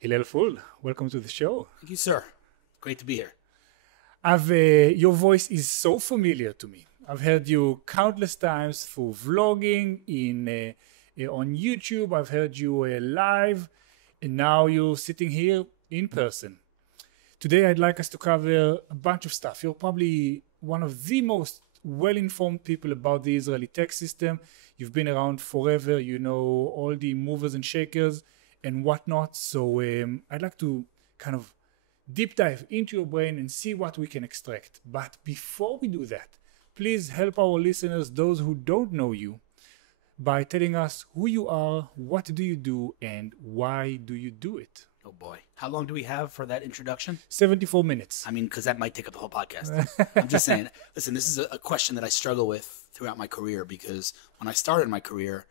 Hillel Fuld, welcome to the show. Thank you, sir. Great to be here. Your voice is so familiar to me. I've heard you countless times through vlogging, on YouTube. I've heard you live, and now you're sitting here in person. Today, I'd like us to cover a bunch of stuff. You're probably one of the most well-informed people about the Israeli tech system. You've been around forever. You know all the movers and shakers and whatnot. So I'd like to kind of deep dive into your brain and see what we can extract. But before we do that, please help our listeners, those who don't know you, by telling us who you are, what do you do, and why do you do it? Oh boy. How long do we have for that introduction? 74 minutes. I mean, because that might take up the whole podcast. I'm just saying, listen, this is a question that I struggle with throughout my career, because when I started my career,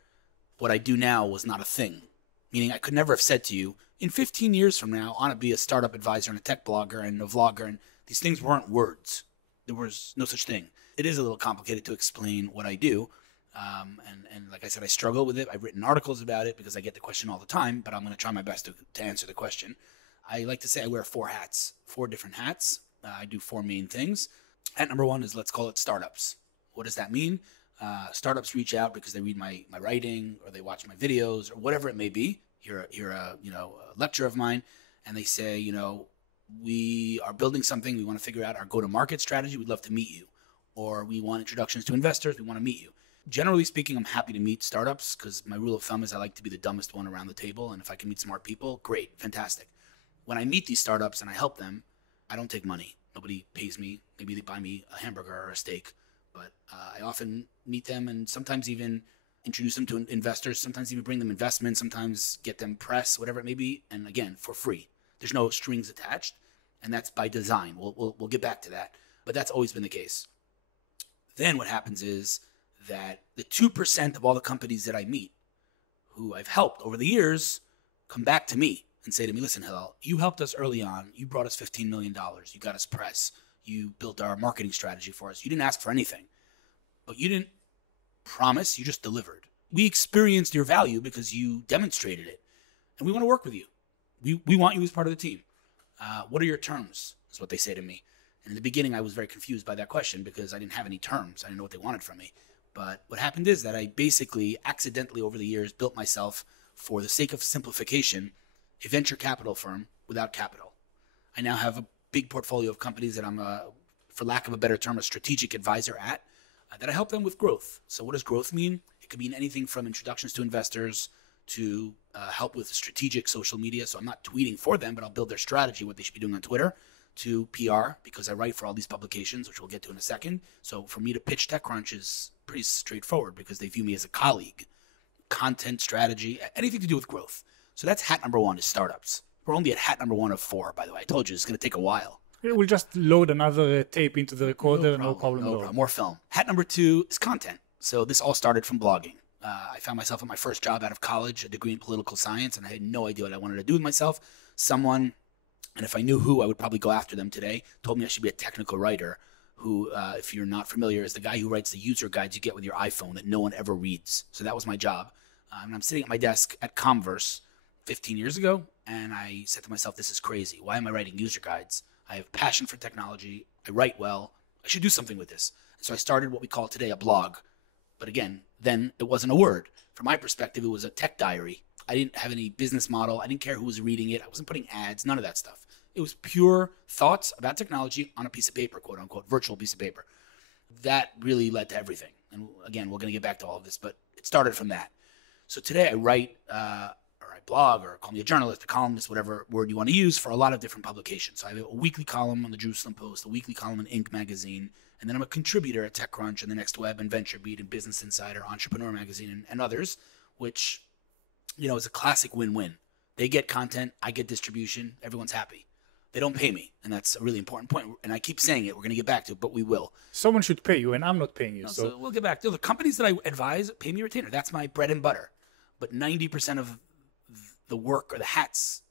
what I do now was not a thing. Meaning I could never have said to you, in 15 years from now, I want to be a startup advisor and a tech blogger and a vlogger, and these things weren't words. There was no such thing. It is a little complicated to explain what I do. And like I said, I struggle with it. I've written articles about it because I get the question all the time, but I'm going to try my best to answer the question. I like to say I wear four different hats. I do four main things. Hat number one is, let's call it startups. What does that mean? Startups reach out because they read my writing, or they watch my videos, or whatever it may be. Hear a lecture of mine, and they say, we are building something. We want to figure out our go-to-market strategy. We'd love to meet you. Or we want introductions to investors. We want to meet you. Generally speaking, I'm happy to meet startups because my rule of thumb is I like to be the dumbest one around the table. And if I can meet smart people, great, fantastic. When I meet these startups and I help them, I don't take money. Nobody pays me. Maybe they buy me a hamburger or a steak. But I often meet them and sometimes even introduce them to investors, sometimes even bring them investments, sometimes get them press, whatever it may be. And again, for free. There's no strings attached. And that's by design. We'll get back to that. But that's always been the case. Then what happens is that the 2% of all the companies that I meet who I've helped over the years come back to me and say to me, listen, Hillel, you helped us early on. You brought us $15 million. You got us press. You built our marketing strategy for us. You didn't ask for anything, but you didn't promise. You just delivered. We experienced your value because you demonstrated it, and we want to work with you. We want you as part of the team. What are your terms? Is what they say to me. And in the beginning, I was very confused by that question because I didn't have any terms. I didn't know what they wanted from me. But what happened is that I basically accidentally over the years built myself, for the sake of simplification, a venture capital firm without capital. I now have a big portfolio of companies that I'm, for lack of a better term, a strategic advisor at, that I help them with growth. So what does growth mean? It could mean anything from introductions to investors to help with strategic social media. So I'm not tweeting for them, but I'll build their strategy, what they should be doing on Twitter, to PR, because I write for all these publications, which we'll get to in a second. So for me to pitch TechCrunch is pretty straightforward because they view me as a colleague. Content, strategy, anything to do with growth. So that's hat number one, is startups. We're only at hat number one of four, by the way. I told you it's going to take a while. We'll just load another tape into the recorder. No problem. More film. Hat number two is content. So this all started from blogging. I found myself at my first job out of college, a degree in political science, and I had no idea what I wanted to do with myself. Someone, and if I knew who, I would probably go after them today, told me I should be a technical writer who, if you're not familiar, is the guy who writes the user guides you get with your iPhone that no one ever reads. So that was my job. And I'm sitting at my desk at Comverse 15 years ago, and I said to myself, this is crazy. Why am I writing user guides? I have passion for technology. I write well. I should do something with this. And so I started what we call today a blog. But again, then it wasn't a word. From my perspective, it was a tech diary. I didn't have any business model. I didn't care who was reading it. I wasn't putting ads, none of that stuff. It was pure thoughts about technology on a piece of paper, quote unquote, virtual piece of paper. That really led to everything. And again, we're going to get back to all of this, but it started from that. So today I write, or I blog, or call me a journalist, a columnist, whatever word you want to use, for a lot of different publications. So I have a weekly column on the Jerusalem Post, a weekly column in Inc. magazine, and then I'm a contributor at TechCrunch and the Next Web and Venturebeat and Business Insider, Entrepreneur Magazine, and others, which, is a classic win-win. They get content, I get distribution, everyone's happy. They don't pay me, and that's a really important point. And I keep saying it. We're going to get back to it, but we will. Someone should pay you, and I'm not paying you. So we'll get back to it. The companies that I advise pay me a retainer. That's my bread and butter. But 90% of the work or the hats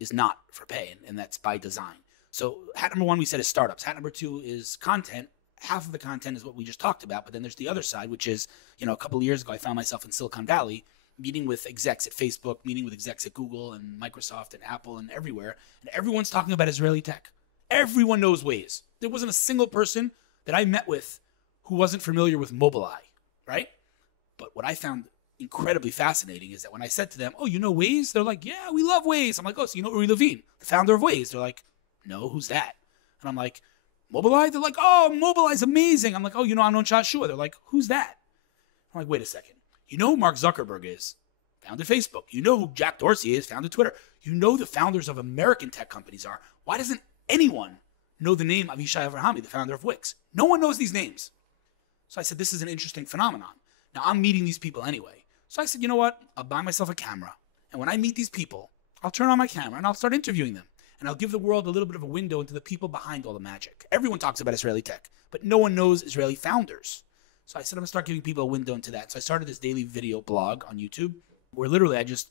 is not for pay, and that's by design. So hat number one, we said, is startups. Hat number two is content. Half of the content is what we just talked about, but then there's the other side, which is, a couple of years ago, I found myself in Silicon Valley meeting with execs at Facebook, meeting with execs at Google and Microsoft and Apple and everywhere. And everyone's talking about Israeli tech. Everyone knows Waze. There wasn't a single person that I met with who wasn't familiar with Mobileye, right? But what I found incredibly fascinating is that when I said to them, oh, you know Waze? They're like, yeah, we love Waze. I'm like, oh, so you know Uri Levine, the founder of Waze? They're like, no, who's that? And I'm like, Mobileye? They're like, oh, Mobileye's amazing. I'm like, oh, you know Amnon Shashua? They're like, who's that? I'm like, wait a second. You know who Mark Zuckerberg is? Founded Facebook. You know who Jack Dorsey is? Founded Twitter. You know the founders of American tech companies are. Why doesn't anyone know the name Avishai Avrahami, the founder of Wix? No one knows these names. So I said, this is an interesting phenomenon. Now, I'm meeting these people anyway. So I said, you know what? I'll buy myself a camera. And when I meet these people, I'll turn on my camera and I'll start interviewing them. And I'll give the world a little bit of a window into the people behind all the magic. Everyone talks about Israeli tech, but no one knows Israeli founders. So I said, I'm going to start giving people a window into that. So I started this daily video blog on YouTube where literally I just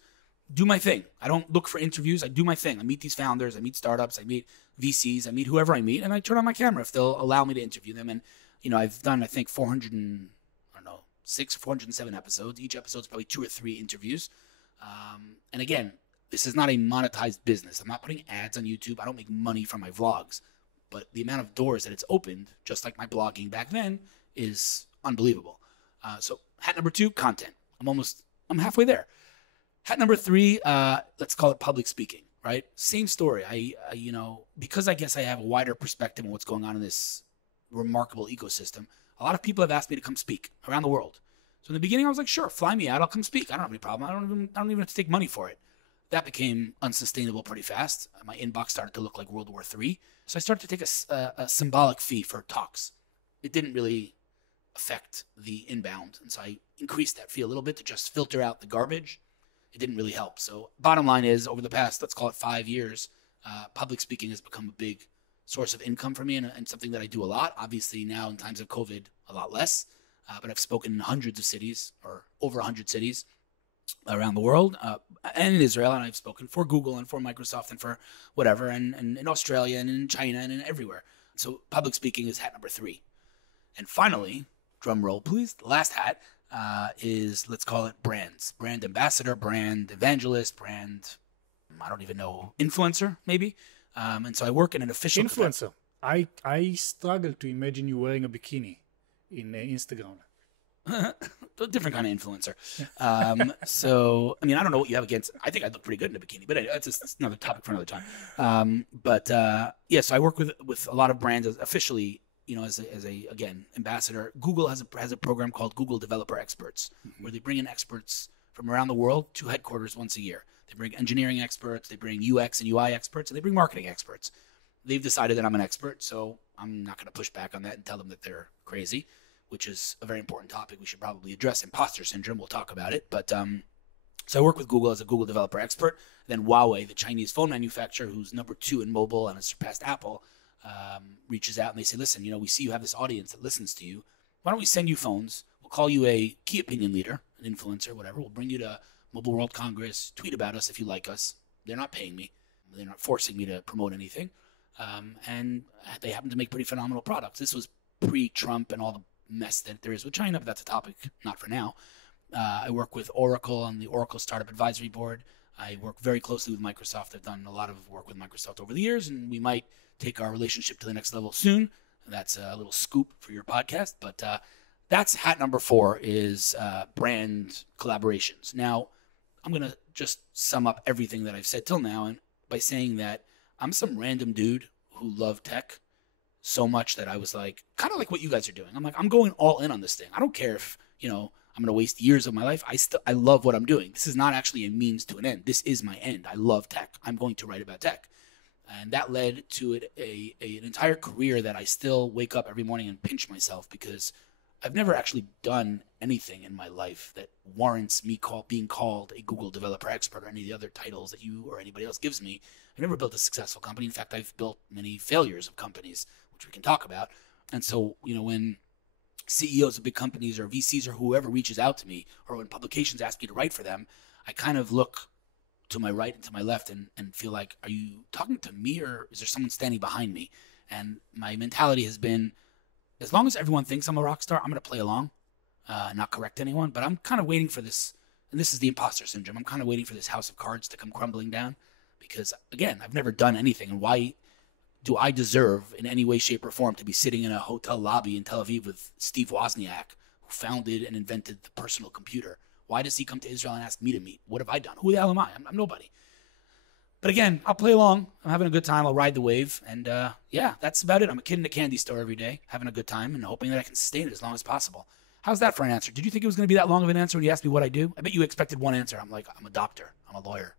do my thing. I don't look for interviews. I do my thing. I meet these founders. I meet startups. I meet VCs. I meet whoever I meet. And I turn on my camera if they'll allow me to interview them. And, you know, I've done, I think, 406 or 407 episodes. Each episode's probably 2 or 3 interviews. And again, this is not a monetized business. I'm not putting ads on YouTube. I don't make money from my vlogs. But the amount of doors that it's opened, just like my blogging back then, is unbelievable. So hat number 2, content. I'm halfway there. Hat number 3, let's call it public speaking, right? Same story. I because I guess I have a wider perspective on what's going on in this remarkable ecosystem, a lot of people have asked me to come speak around the world. So in the beginning, I was like, sure, fly me out. I'll come speak. I don't have any problem. I don't even have to take money for it. That became unsustainable pretty fast. My inbox started to look like World War III. So I started to take a symbolic fee for talks. It didn't really affect the inbound. And so I increased that fee a little bit to just filter out the garbage. It didn't really help. So bottom line is, over the past, let's call it 5 years, public speaking has become a big source of income for me and something that I do a lot. Obviously now in times of COVID, a lot less. But I've spoken in hundreds of cities, or over 100 cities around the world, and in Israel. And I've spoken for Google and for Microsoft and for whatever, and in Australia and in China and in everywhere. So public speaking is hat number 3. And finally, drum roll please, the last hat is, let's call it brands. Brand ambassador, brand evangelist, brand, I don't even know, influencer maybe. And so I work in an official influencer. I struggle to imagine you wearing a bikini in Instagram. A different kind of influencer. So, I mean, I don't know what you have against. I think I look pretty good in a bikini, but that's another topic for another time. So I work with a lot of brands officially, you know, as a again, ambassador. Google has a program called Google Developer Experts, where they bring in experts from around the world to headquarters once a year. They bring engineering experts, they bring UX and UI experts, and they bring marketing experts. They've decided that I'm an expert, so I'm not going to push back on that and tell them that they're crazy, which is a very important topic we should probably address. Imposter syndrome, we'll talk about it. But so I work with Google as a Google Developer Expert. Then Huawei, the Chinese phone manufacturer, who's number 2 in mobile and has surpassed Apple, reaches out and they say, listen, you know, we see you have this audience that listens to you. Why don't we send you phones? We'll call you a key opinion leader, an influencer, whatever. We'll bring you to Mobile World Congress. Tweet about us if you like us. They're not paying me. They're not forcing me to promote anything. And they happen to make pretty phenomenal products. This was pre-Trump and all the mess that there is with China, but that's a topic not for now. I work with Oracle on the Oracle Startup Advisory Board. I work very closely with Microsoft. I've done a lot of work with Microsoft over the years, and we might take our relationship to the next level soon. That's a little scoop for your podcast, but that's hat number 4 is brand collaborations. Now, I'm going to just sum up everything that I've said till now and by saying that I'm some random dude who loved tech so much that I was like, kind of like what you guys are doing. I'm like, I'm going all in on this thing. I don't care if, you know, I'm going to waste years of my life. I love what I'm doing. This is not actually a means to an end. This is my end. I love tech. I'm going to write about tech. And that led to an entire career that I still wake up every morning and pinch myself because I've never actually done anything in my life that warrants me being called a Google Developer Expert or any of the other titles that you or anybody else gives me. I've never built a successful company. In fact, I've built many failures of companies, which we can talk about. And so, you know, when CEOs of big companies or VCs or whoever reaches out to me, or when publications ask me to write for them, I kind of look to my right and to my left and feel like, are you talking to me or is there someone standing behind me? And my mentality has been, as long as everyone thinks I'm a rock star, I'm going to play along, not correct anyone. But I'm kind of waiting for this and this is the imposter syndrome. I'm kind of waiting for this house of cards to come crumbling down because, again, I've never done anything. And why do I deserve in any way, shape, or form to be sitting in a hotel lobby in Tel Aviv with Steve Wozniak, who founded and invented the personal computer? Why does he come to Israel and ask me to meet? What have I done? Who the hell am I? I'm nobody. But again, I'll play along. I'm having a good time. I'll ride the wave. And yeah, that's about it. I'm a kid in a candy store every day, having a good time and hoping that I can sustain it as long as possible. How's that for an answer? Did you think it was going to be that long of an answer when you asked me what I do? I bet you expected one answer. I'm like, I'm a doctor. I'm a lawyer.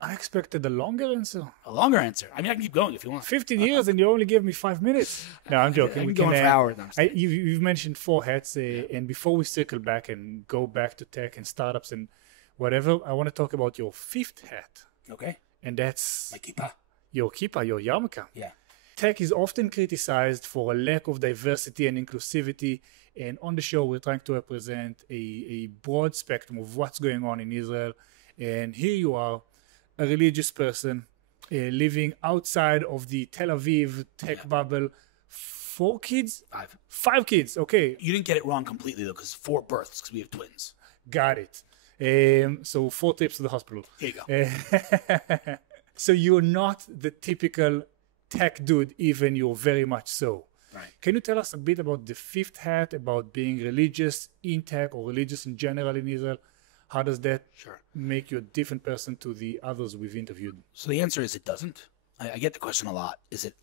I expected a longer answer. A longer answer. I mean, I can keep going if you want. 15 years and you only gave me 5 minutes. No, I'm joking. We can go on for hours. You've mentioned 4 hats. And before we circle back and go back to tech and startups and whatever, I want to talk about your 5th hat. Okay. And that's my kippah. Your kippah, your yarmulke. Yeah. Tech is often criticized for a lack of diversity and inclusivity. And on the show, we're trying to represent a broad spectrum of what's going on in Israel. And here you are, a religious person living outside of the Tel Aviv tech bubble. 4 kids? 5. 5 kids, okay. You didn't get it wrong completely, though, because 4 births, because we have twins. Got it. So 4 trips to the hospital. Here you go. So you're not the typical tech dude, even you're very much so. Right. Can you tell us a bit about the 5th hat, about being religious in tech or religious in general in Israel? How does that make you a different person to the others we've interviewed? So the answer is it doesn't. I get the question a lot. Is it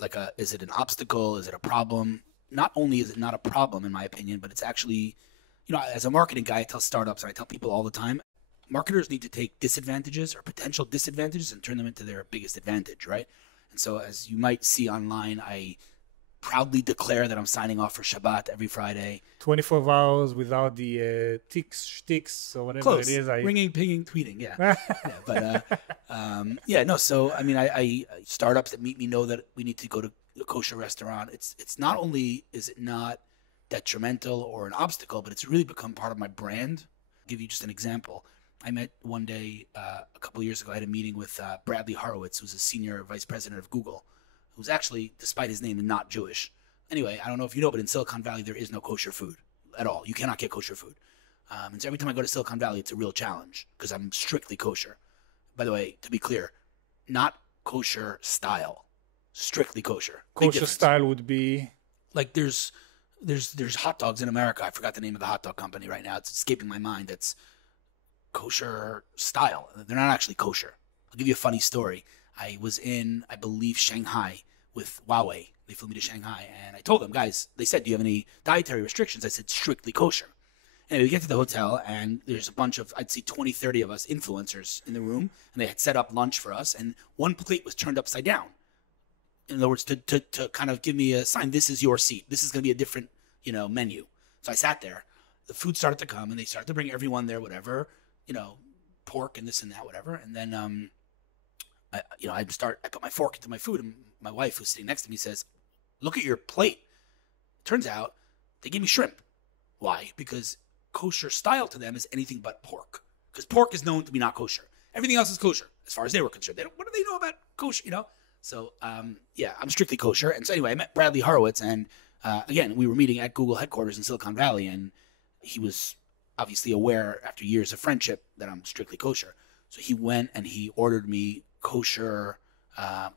an obstacle? Is it a problem? Not only is it not a problem, in my opinion, but it's actually, as a marketing guy, I tell startups and I tell people all the time, marketers need to take disadvantages or potential disadvantages and turn them into their biggest advantage, right? And so as you might see online, I proudly declare that I'm signing off for Shabbat every Friday. 24 hours without the ticks, shticks, or whatever Close. it is. Ringing, pinging, tweeting, yeah. So, I mean, I startups that meet me know that we need to go to a kosher restaurant. It's not only is it not detrimental or an obstacle, but it's really become part of my brand. I'll give you just an example. I met one day, a couple of years ago, I had a meeting with Bradley Horowitz, who's a senior vice president of Google, who's actually, despite his name, not Jewish. Anyway, I don't know if you know, but in Silicon Valley, there is no kosher food at all. You cannot get kosher food. And so every time I go to Silicon Valley, it's a real challenge because I'm strictly kosher. By the way, to be clear, not kosher style, strictly kosher. Kosher style would be? Like there's hot dogs in America. I forgot the name of the hot dog company right now. It's escaping my mind. That's kosher style. They're not actually kosher. I'll give you a funny story. I was in, I believe, Shanghai with Huawei. They flew me to Shanghai, and I told them, guys, they said, do you have any dietary restrictions? I said, strictly kosher. Anyway, we get to the hotel, and there's a bunch of, I'd say 20, 30 of us influencers in the room, and they had set up lunch for us, and one plate was turned upside down. In other words, to kind of give me a sign, this is your seat. This is going to be a different, menu. So I sat there. The food started to come, and they started to bring everyone there, whatever, pork and this and that, whatever. And then, I put my fork into my food, and my wife, who's sitting next to me, says, look at your plate. Turns out they gave me shrimp. Why? Because kosher style to them is anything but pork. Because pork is known to be not kosher. Everything else is kosher, as far as they were concerned. What do they know about kosher, So, I'm strictly kosher. And so anyway, I met Bradley Horowitz, and again, we were meeting at Google headquarters in Silicon Valley, and he was obviously aware after years of friendship that I'm strictly kosher. So he went and he ordered me kosher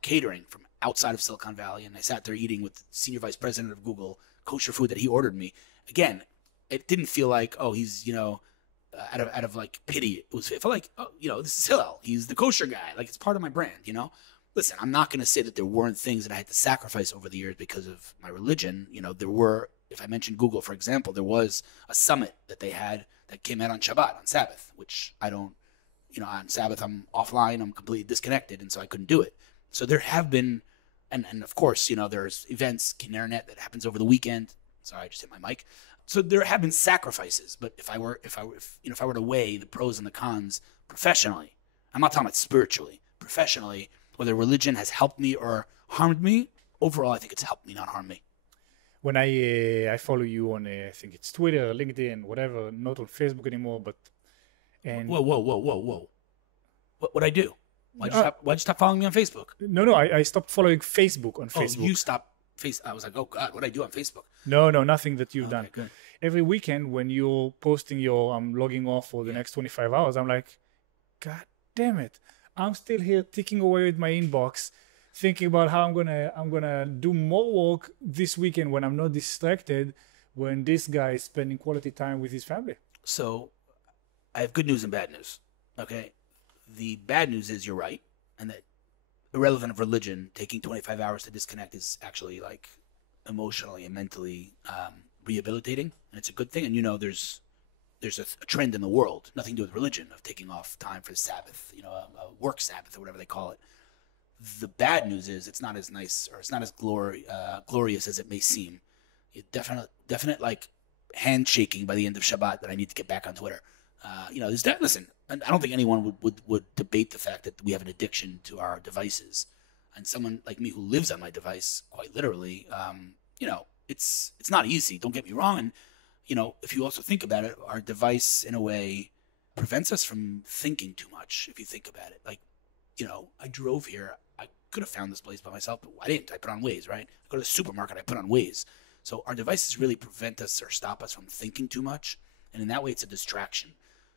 catering from outside of Silicon Valley, and I sat there eating with the senior vice president of Google kosher food that he ordered me. Again, it didn't feel like, oh, he's out of like pity. It felt like, oh, this is Hillel. He's the kosher guy. Like, it's part of my brand. Listen, I'm not going to say that there weren't things that I had to sacrifice over the years because of my religion. There were. If I mentioned Google, for example, there was a summit that they had that came out on Shabbat, on Sabbath, which I don't. On Sabbath, I'm offline, I'm completely disconnected, and so I couldn't do it. So there have been, and of course, there's events, Kindernet, that happens over the weekend. Sorry, I just hit my mic. So there have been sacrifices, but if I were to weigh the pros and the cons professionally, I'm not talking about spiritually, professionally, whether religion has helped me or harmed me, overall, I think it's helped me, not harmed me. When I follow you on, I think it's Twitter, LinkedIn, whatever, not on Facebook anymore, but. And Whoa. What'd I do? Why'd you stop following me on Facebook? No, I stopped following Facebook on Facebook. Oh, you stopped I was like, oh God, what'd I do on Facebook? No, nothing that you've done. Good. every weekend when you're posting your I'm logging off for the next 25 hours, I'm like, God damn it. I'm still here ticking away with my inbox, thinking about how I'm gonna do more work this weekend when I'm not distracted, when this guy is spending quality time with his family. So I have good news and bad news. Okay. The bad news is you're right, and that irrelevant of religion, taking 25 hours to disconnect is actually like emotionally and mentally rehabilitating, and it's a good thing. And there's a trend in the world, nothing to do with religion, of taking off time for the Sabbath, a work Sabbath or whatever they call it. The bad news is it's not as nice, or it's not as glorious as it may seem. Definite like handshaking by the end of Shabbat that I need to get back on Twitter. There's that. Listen, I don't think anyone would debate the fact that we have an addiction to our devices, and someone like me who lives on my device quite literally, it's not easy. Don't get me wrong, and if you also think about it, our device in a way prevents us from thinking too much. If you think about it, like, I drove here. I could have found this place by myself, but I didn't. I put on Waze, right? I go to the supermarket. I put on Waze. So our devices really prevent us or stop us from thinking too much, and in that way, it's a distraction.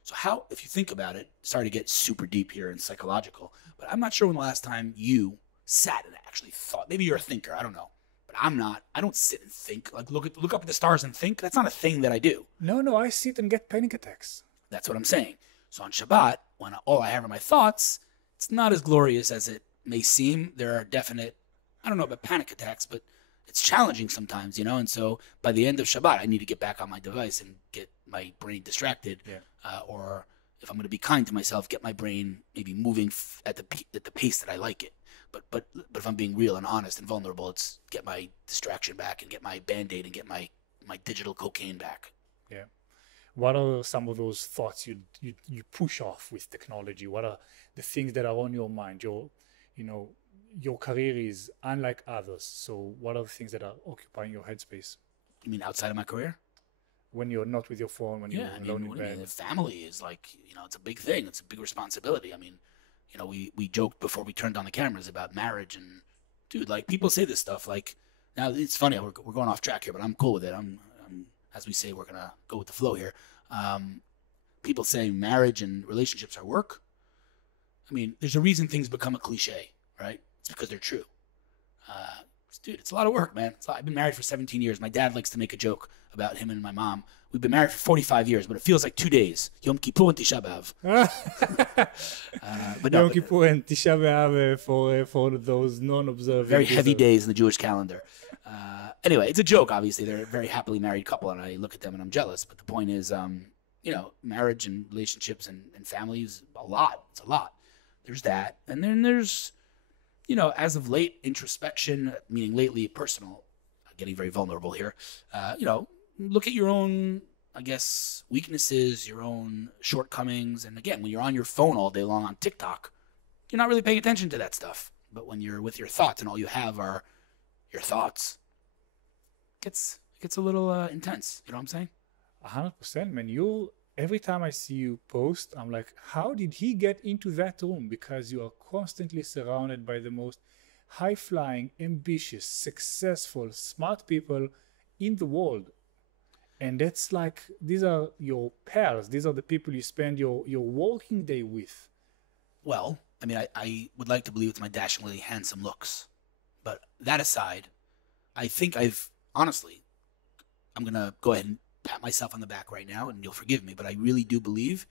So if you think about it, sorry to get super deep here and psychological, but I'm not sure when the last time you sat and actually thought. Maybe you're a thinker. I don't know. But I'm not. I don't sit and think. Like look up at the stars and think. That's not a thing that I do. No, I sit and get panic attacks. That's what I'm saying. So on Shabbat, when all I have are my thoughts, it's not as glorious as it may seem. There are definite, I don't know about panic attacks, but it's challenging sometimes, And so by the end of Shabbat, I need to get back on my device and get my brain distracted. Yeah. Or if I'm going to be kind to myself, get my brain maybe moving at the pace that I like it. But if I'm being real and honest and vulnerable, it's get my distraction back and get my Band-Aid and get my digital cocaine back. Yeah. What are some of those thoughts you push off with technology? What are the things that are on your mind? Your career is unlike others. So what are the things that are occupying your headspace? You mean outside of my career? When you're not with your phone, when you're alone in bed. The family is like, it's a big thing. It's a big responsibility. I mean, we joked before we turned on the cameras about marriage, and dude, like people say this stuff. Like now, it's funny. We're going off track here, but I'm cool with it. I'm as we say, we're gonna go with the flow here. People say marriage and relationships are work. I mean, there's a reason things become a cliche, right? It's because they're true. Dude, it's a lot of work, man. I've been married for 17 years. My dad likes to make a joke about him and my mom. We've been married for 45 years, but it feels like 2 days. Yom Kippur and Tisha B'Av. Yom Kippur and Tisha B'Av for those non-observant. Very heavy days in the Jewish calendar. Anyway, it's a joke, obviously. They're a very happily married couple, and I look at them and I'm jealous. But the point is, marriage and relationships and family is a lot. It's a lot. There's that. And then there's, as of late, introspection, meaning lately personal, getting very vulnerable here, look at your own, I guess, weaknesses, your own shortcomings. And again, when you're on your phone all day long on TikTok, you're not really paying attention to that stuff. But when you're with your thoughts and all you have are your thoughts, it gets a little intense. You know what I'm saying? 100%, man. Every time I see you post, I'm like, how did he get into that room? Because you are constantly surrounded by the most high-flying, ambitious, successful, smart people in the world. And that's like, these are your pals. These are the people you spend your working day with. Well, I mean, I would like to believe it's my dashingly handsome looks. But that aside, I think I'm going to go ahead and pat myself on the back right now, and you'll forgive me, but I really do believe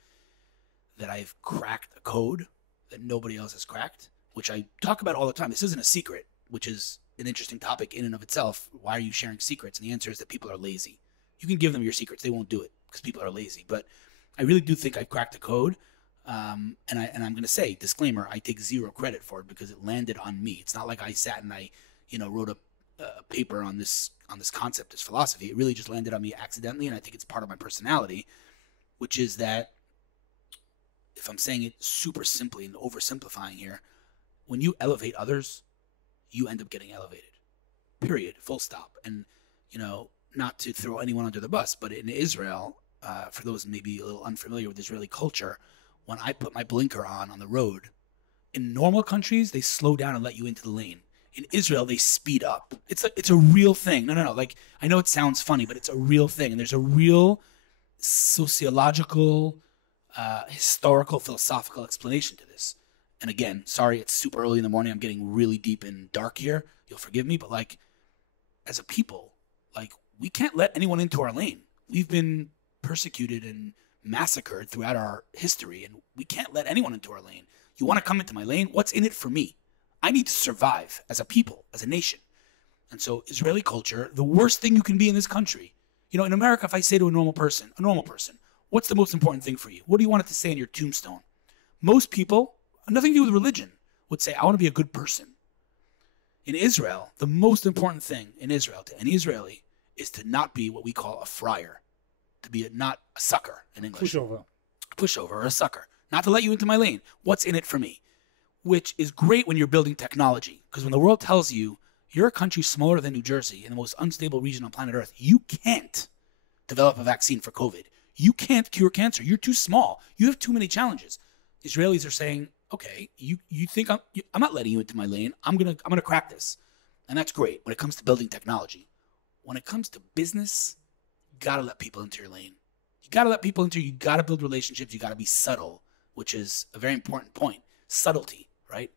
that I've cracked a code that nobody else has cracked, which I talk about all the time. This isn't a secret, which is an interesting topic in and of itself. Why are you sharing secrets? And the answer is that people are lazy. You can give them your secrets. They won't do it because people are lazy. But I really do think I've cracked the code. And I'm going to say, disclaimer, I take zero credit for it because it landed on me. It's not like I sat and I, wrote a paper on this concept, this philosophy. It really just landed on me accidentally, and I think it's part of my personality, which is that, if I'm saying it super simply and oversimplifying here, when you elevate others, you end up getting elevated. Period. Full stop. And, not to throw anyone under the bus, but in Israel, for those maybe a little unfamiliar with Israeli culture, when I put my blinker on the road, in normal countries, they slow down and let you into the lane. In Israel, they speed up. It's a real thing. No. Like, I know it sounds funny, but it's a real thing. And there's a real sociological, historical, philosophical explanation to this. And again, sorry, it's super early in the morning. I'm getting really deep and dark here. You'll forgive me, but like, as a people, like, we can't let anyone into our lane. We've been persecuted and massacred throughout our history, and we can't let anyone into our lane. You want to come into my lane? What's in it for me? I need to survive as a people, as a nation. And so Israeli culture, the worst thing you can be in this country. You know, in America, if I say to a normal person, what's the most important thing for you? What do you want it to say in your tombstone? Most people, nothing to do with religion, would say, I want to be a good person. In Israel, the most important thing in Israel to any Israeli is to not be what we call a friar, to be not a sucker in English. Pushover or a sucker. Not to let you into my lane. What's in it for me? Which is great when you're building technology. Because when the world tells you you're a country smaller than New Jersey in the most unstable region on planet Earth, you can't develop a vaccine for COVID. You can't cure cancer. You're too small. You have too many challenges. Israelis are saying, okay, you think I'm not letting you into my lane. I'm gonna crack this. And that's great when it comes to building technology. When it comes to business, you gotta let people into your lane. You gotta build relationships. You gotta be subtle, which is a very important point. Subtlety, right?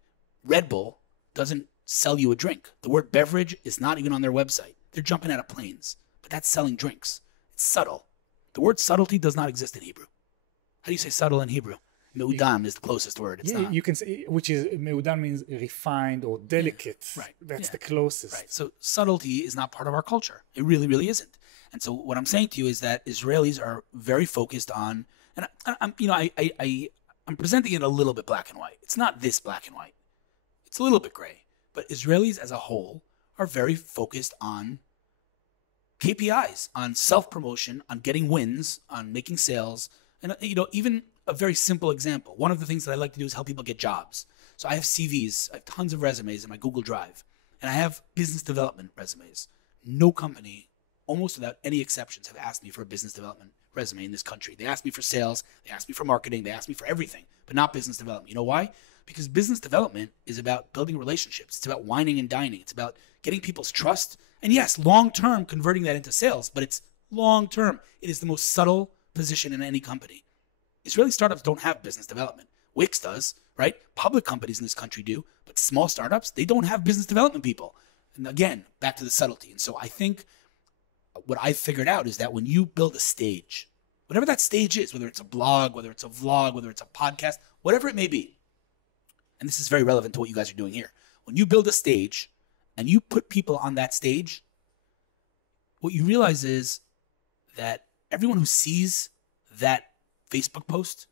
Red Bull doesn't sell you a drink. The word beverage is not even on their website. They're jumping out of planes, but that's selling drinks. It's subtle. The word subtlety does not exist in Hebrew. How do you say subtle in Hebrew? Meudam is the closest word. It's not. You can say, which is, meudam means refined or delicate. Yeah, right. That's the closest. Right. So subtlety is not part of our culture. It really, really isn't. And so what I'm saying to you is that Israelis are very focused on, and I'm presenting it a little bit black and white. It's not this black and white. It's a little bit gray. But Israelis as a whole are very focused on KPIs, on self-promotion, on getting wins, on making sales. And, even a very simple example. One of the things that I like to do is help people get jobs. So I have CVs. I have tons of resumes in my Google Drive. And I have business development resumes. No company, almost without any exceptions, have asked me for a business development resume in this country. They asked me for sales. They asked me for marketing. They asked me for everything, but not business development. You know why? Because business development is about building relationships. It's about wining and dining. It's about getting people's trust. And yes, long-term, converting that into sales, but it's long-term. It is the most subtle position in any company. Israeli startups don't have business development. Wix does, right? Public companies in this country do, but small startups, they don't have business development people. And again, back to the subtlety. And so I think what I figured out is that when you build a stage, whatever that stage is, whether it's a blog, whether it's a vlog, whether it's a podcast, whatever it may be, and this is very relevant to what you guys are doing here. When you build a stage and you put people on that stage, what you realize is that everyone who sees that Facebook post,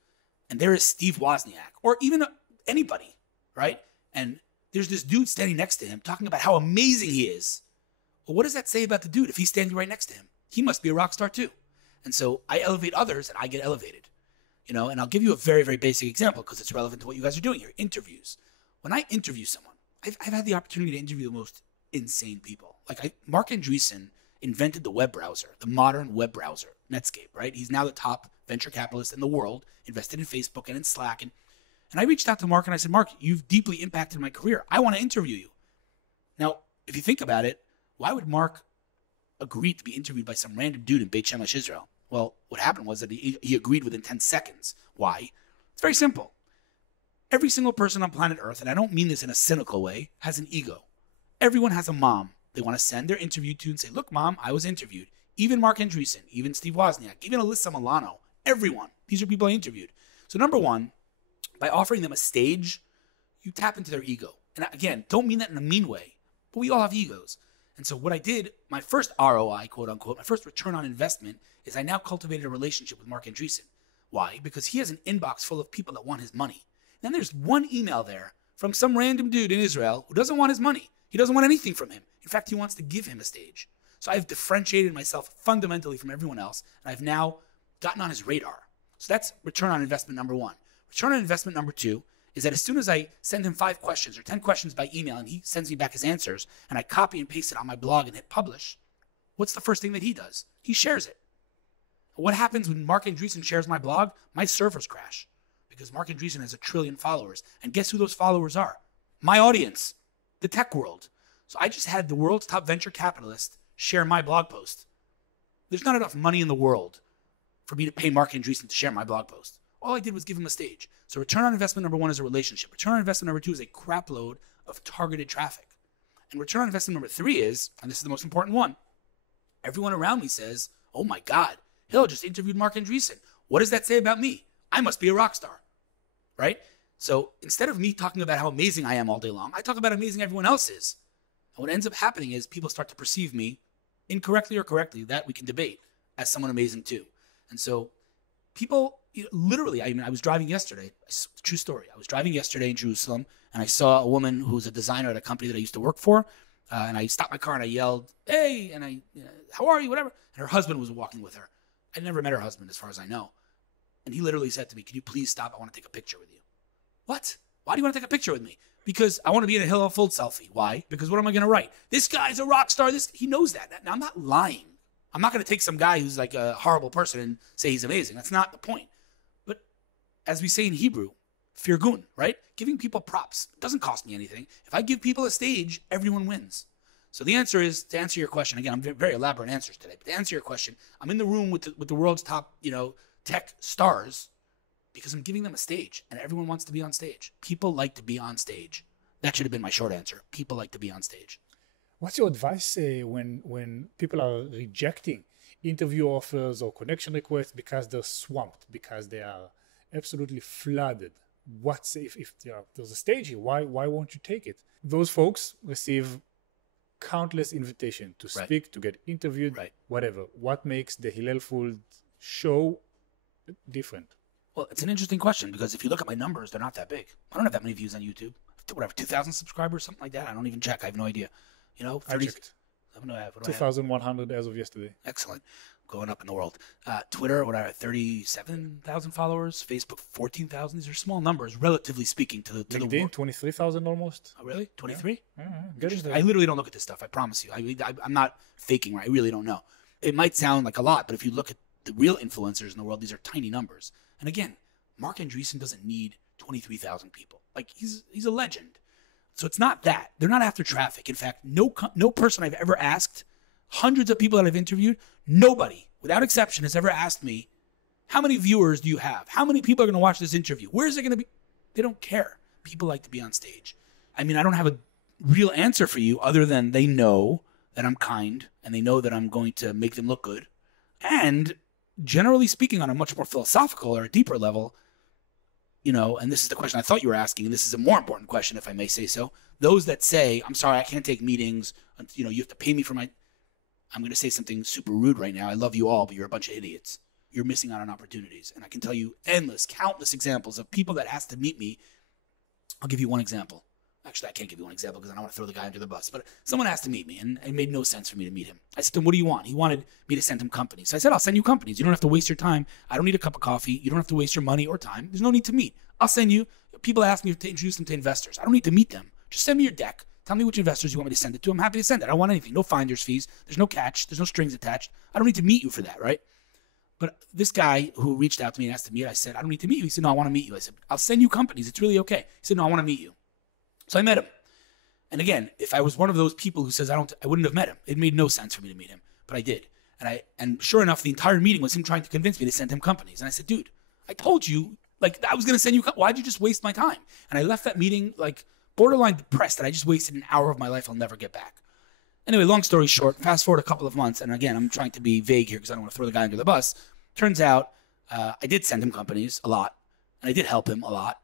and there is Steve Wozniak, or even anybody, right? And there's this dude standing next to him talking about how amazing he is. Well, what does that say about the dude if he's standing right next to him? He must be a rock star too. And so I elevate others and I get elevated. And I'll give you a very, very basic example because it's relevant to what you guys are doing here. Interviews. When I interview someone, I've had the opportunity to interview the most insane people. Mark Andreessen invented the web browser, the modern web browser, Netscape, right? He's now the top venture capitalist in the world, invested in Facebook and in Slack. And I reached out to Mark and I said, Mark, you've deeply impacted my career. I want to interview you. Now, if you think about it, why would Mark agree to be interviewed by some random dude in Beit Shemesh, Israel? Well, what happened was that he agreed within 10 seconds. Why? It's very simple. Every single person on planet Earth, and I don't mean this in a cynical way, has an ego. Everyone has a mom they want to send their interview to and say, look, mom, I was interviewed. Even Mark Andreessen, even Steve Wozniak, even Alyssa Milano, everyone. These are people I interviewed. So number one, by offering them a stage, you tap into their ego. And again, don't mean that in a mean way, but we all have egos. And so what I did, my first ROI, quote unquote, my first return on investment, is I now cultivated a relationship with Mark Andreessen. Why? Because he has an inbox full of people that want his money. Then there's one email there from some random dude in Israel who doesn't want his money. He doesn't want anything from him. In fact, he wants to give him a stage. So I've differentiated myself fundamentally from everyone else, and I've now gotten on his radar. So that's return on investment number one. Return on investment number two is that as soon as I send him 5 questions or 10 questions by email and he sends me back his answers and I copy and paste it on my blog and hit publish, what's the first thing that he does? He shares it. What happens when Mark Andreessen shares my blog? My servers crash because Mark Andreessen has 1 trillion followers. And guess who those followers are? My audience, the tech world. So I just had the world's top venture capitalist share my blog post. There's not enough money in the world for me to pay Mark Andreessen to share my blog post. All I did was give him a stage. So return on investment number one is a relationship. Return on investment number two is a crap load of targeted traffic. And return on investment number three is, and this is the most important one, everyone around me says, oh my God, Hillel just interviewed Mark Andreessen. What does that say about me? I must be a rock star, right? So instead of me talking about how amazing I am all day long, I talk about how amazing everyone else is. And what ends up happening is people start to perceive me, incorrectly or correctly, that we can debate, as someone amazing too. And so people, literally, I was driving yesterday, true story. I was driving yesterday in Jerusalem, and I saw a woman who's a designer at a company that I used to work for, and I stopped my car and I yelled, hey, and how are you, whatever. And her husband was walking with her. I never met her husband as far as I know. And he literally said to me, can you please stop? I want to take a picture with you. What? Why do you want to take a picture with me? Because I want to be in a Hillel Fuld selfie. Why? Because what am I going to write? This guy's a rock star. He knows that. Now, I'm not lying. I'm not going to take some guy who's like a horrible person and say he's amazing. That's not the point. But as we say in Hebrew, firgun, right? Giving people props. It doesn't cost me anything. If I give people a stage, everyone wins. So the answer is, to answer your question, again, I'm very elaborate answers today, but to answer your question, I'm in the room with the world's top, tech stars because I'm giving them a stage, and everyone wants to be on stage. People like to be on stage. That should have been my short answer. People like to be on stage. What's your advice when people are rejecting interview offers or connection requests because they're swamped, because they are absolutely flooded? What's if there's a stage here? Why won't you take it? Those folks receive countless invitations to speak, right, to get interviewed, right, whatever. What makes the Hillel Fuld show different? Well, it's an interesting question because if you look at my numbers, they're not that big. I don't have that many views on YouTube. Whatever, 2,000 subscribers, something like that. I don't even check. I have no idea. 30. I checked. 2,100 as of yesterday. Excellent. Going up in the world. Twitter, 37,000 followers. Facebook, 14,000. These are small numbers, relatively speaking, to the world. 23,000 almost. Oh, really? 23? Yeah. I literally don't look at this stuff. I promise you. I'm not faking. Right? I really don't know. It might sound like a lot, but if you look at the real influencers in the world, these are tiny numbers. And again, Mark Andreessen doesn't need 23,000 people. Like he's a legend. So it's not that. They're not after traffic. In fact, no person I've ever asked, hundreds of people that I've interviewed, nobody, without exception, has ever asked me, how many viewers do you have? How many people are going to watch this interview? Where is it going to be? They don't care. People like to be on stage. I mean, I don't have a real answer for you other than they know that I'm kind and they know that I'm going to make them look good. And generally speaking, on a much more philosophical or a deeper level, and this is the question I thought you were asking, and this is a more important question, if I may say so. Those that say, I'm sorry, I can't take meetings, you have to pay me for I'm going to say something super rude right now. I love you all, but you're a bunch of idiots. You're missing out on opportunities. And I can tell you countless examples of people that asked to meet me. I'll give you one example. Actually, I can't give you one example because I don't want to throw the guy under the bus. But someone asked to meet me, and it made no sense for me to meet him. I said to him, what do you want? He wanted me to send him companies. So I said, I'll send you companies. You don't have to waste your time. I don't need a cup of coffee. You don't have to waste your money or time. There's no need to meet. I'll send you. People ask me to introduce them to investors. I don't need to meet them. Just send me your deck. Tell me which investors you want me to send it to. I'm happy to send it. I don't want anything. No finder's fees. There's no catch. There's no strings attached. I don't need to meet you for that, right? But this guy who reached out to me and asked to meet, I said, I don't need to meet you. He said, no, I want to meet you. I said, I'll send you companies. It's really okay. He said, no, I want to meet you. So I met him. And again, if I was one of those people who says I wouldn't have met him. It made no sense for me to meet him, but I did. And sure enough, the entire meeting was him trying to convince me to send him companies. And I said, dude, I told you, I was going to send you. Why'd you just waste my time? And I left that meeting borderline depressed that I just wasted an hour of my life I'll never get back. Anyway, long story short, fast forward a couple of months, and again, I'm trying to be vague here because I don't want to throw the guy under the bus. Turns out I did send him companies a lot, and I did help him a lot.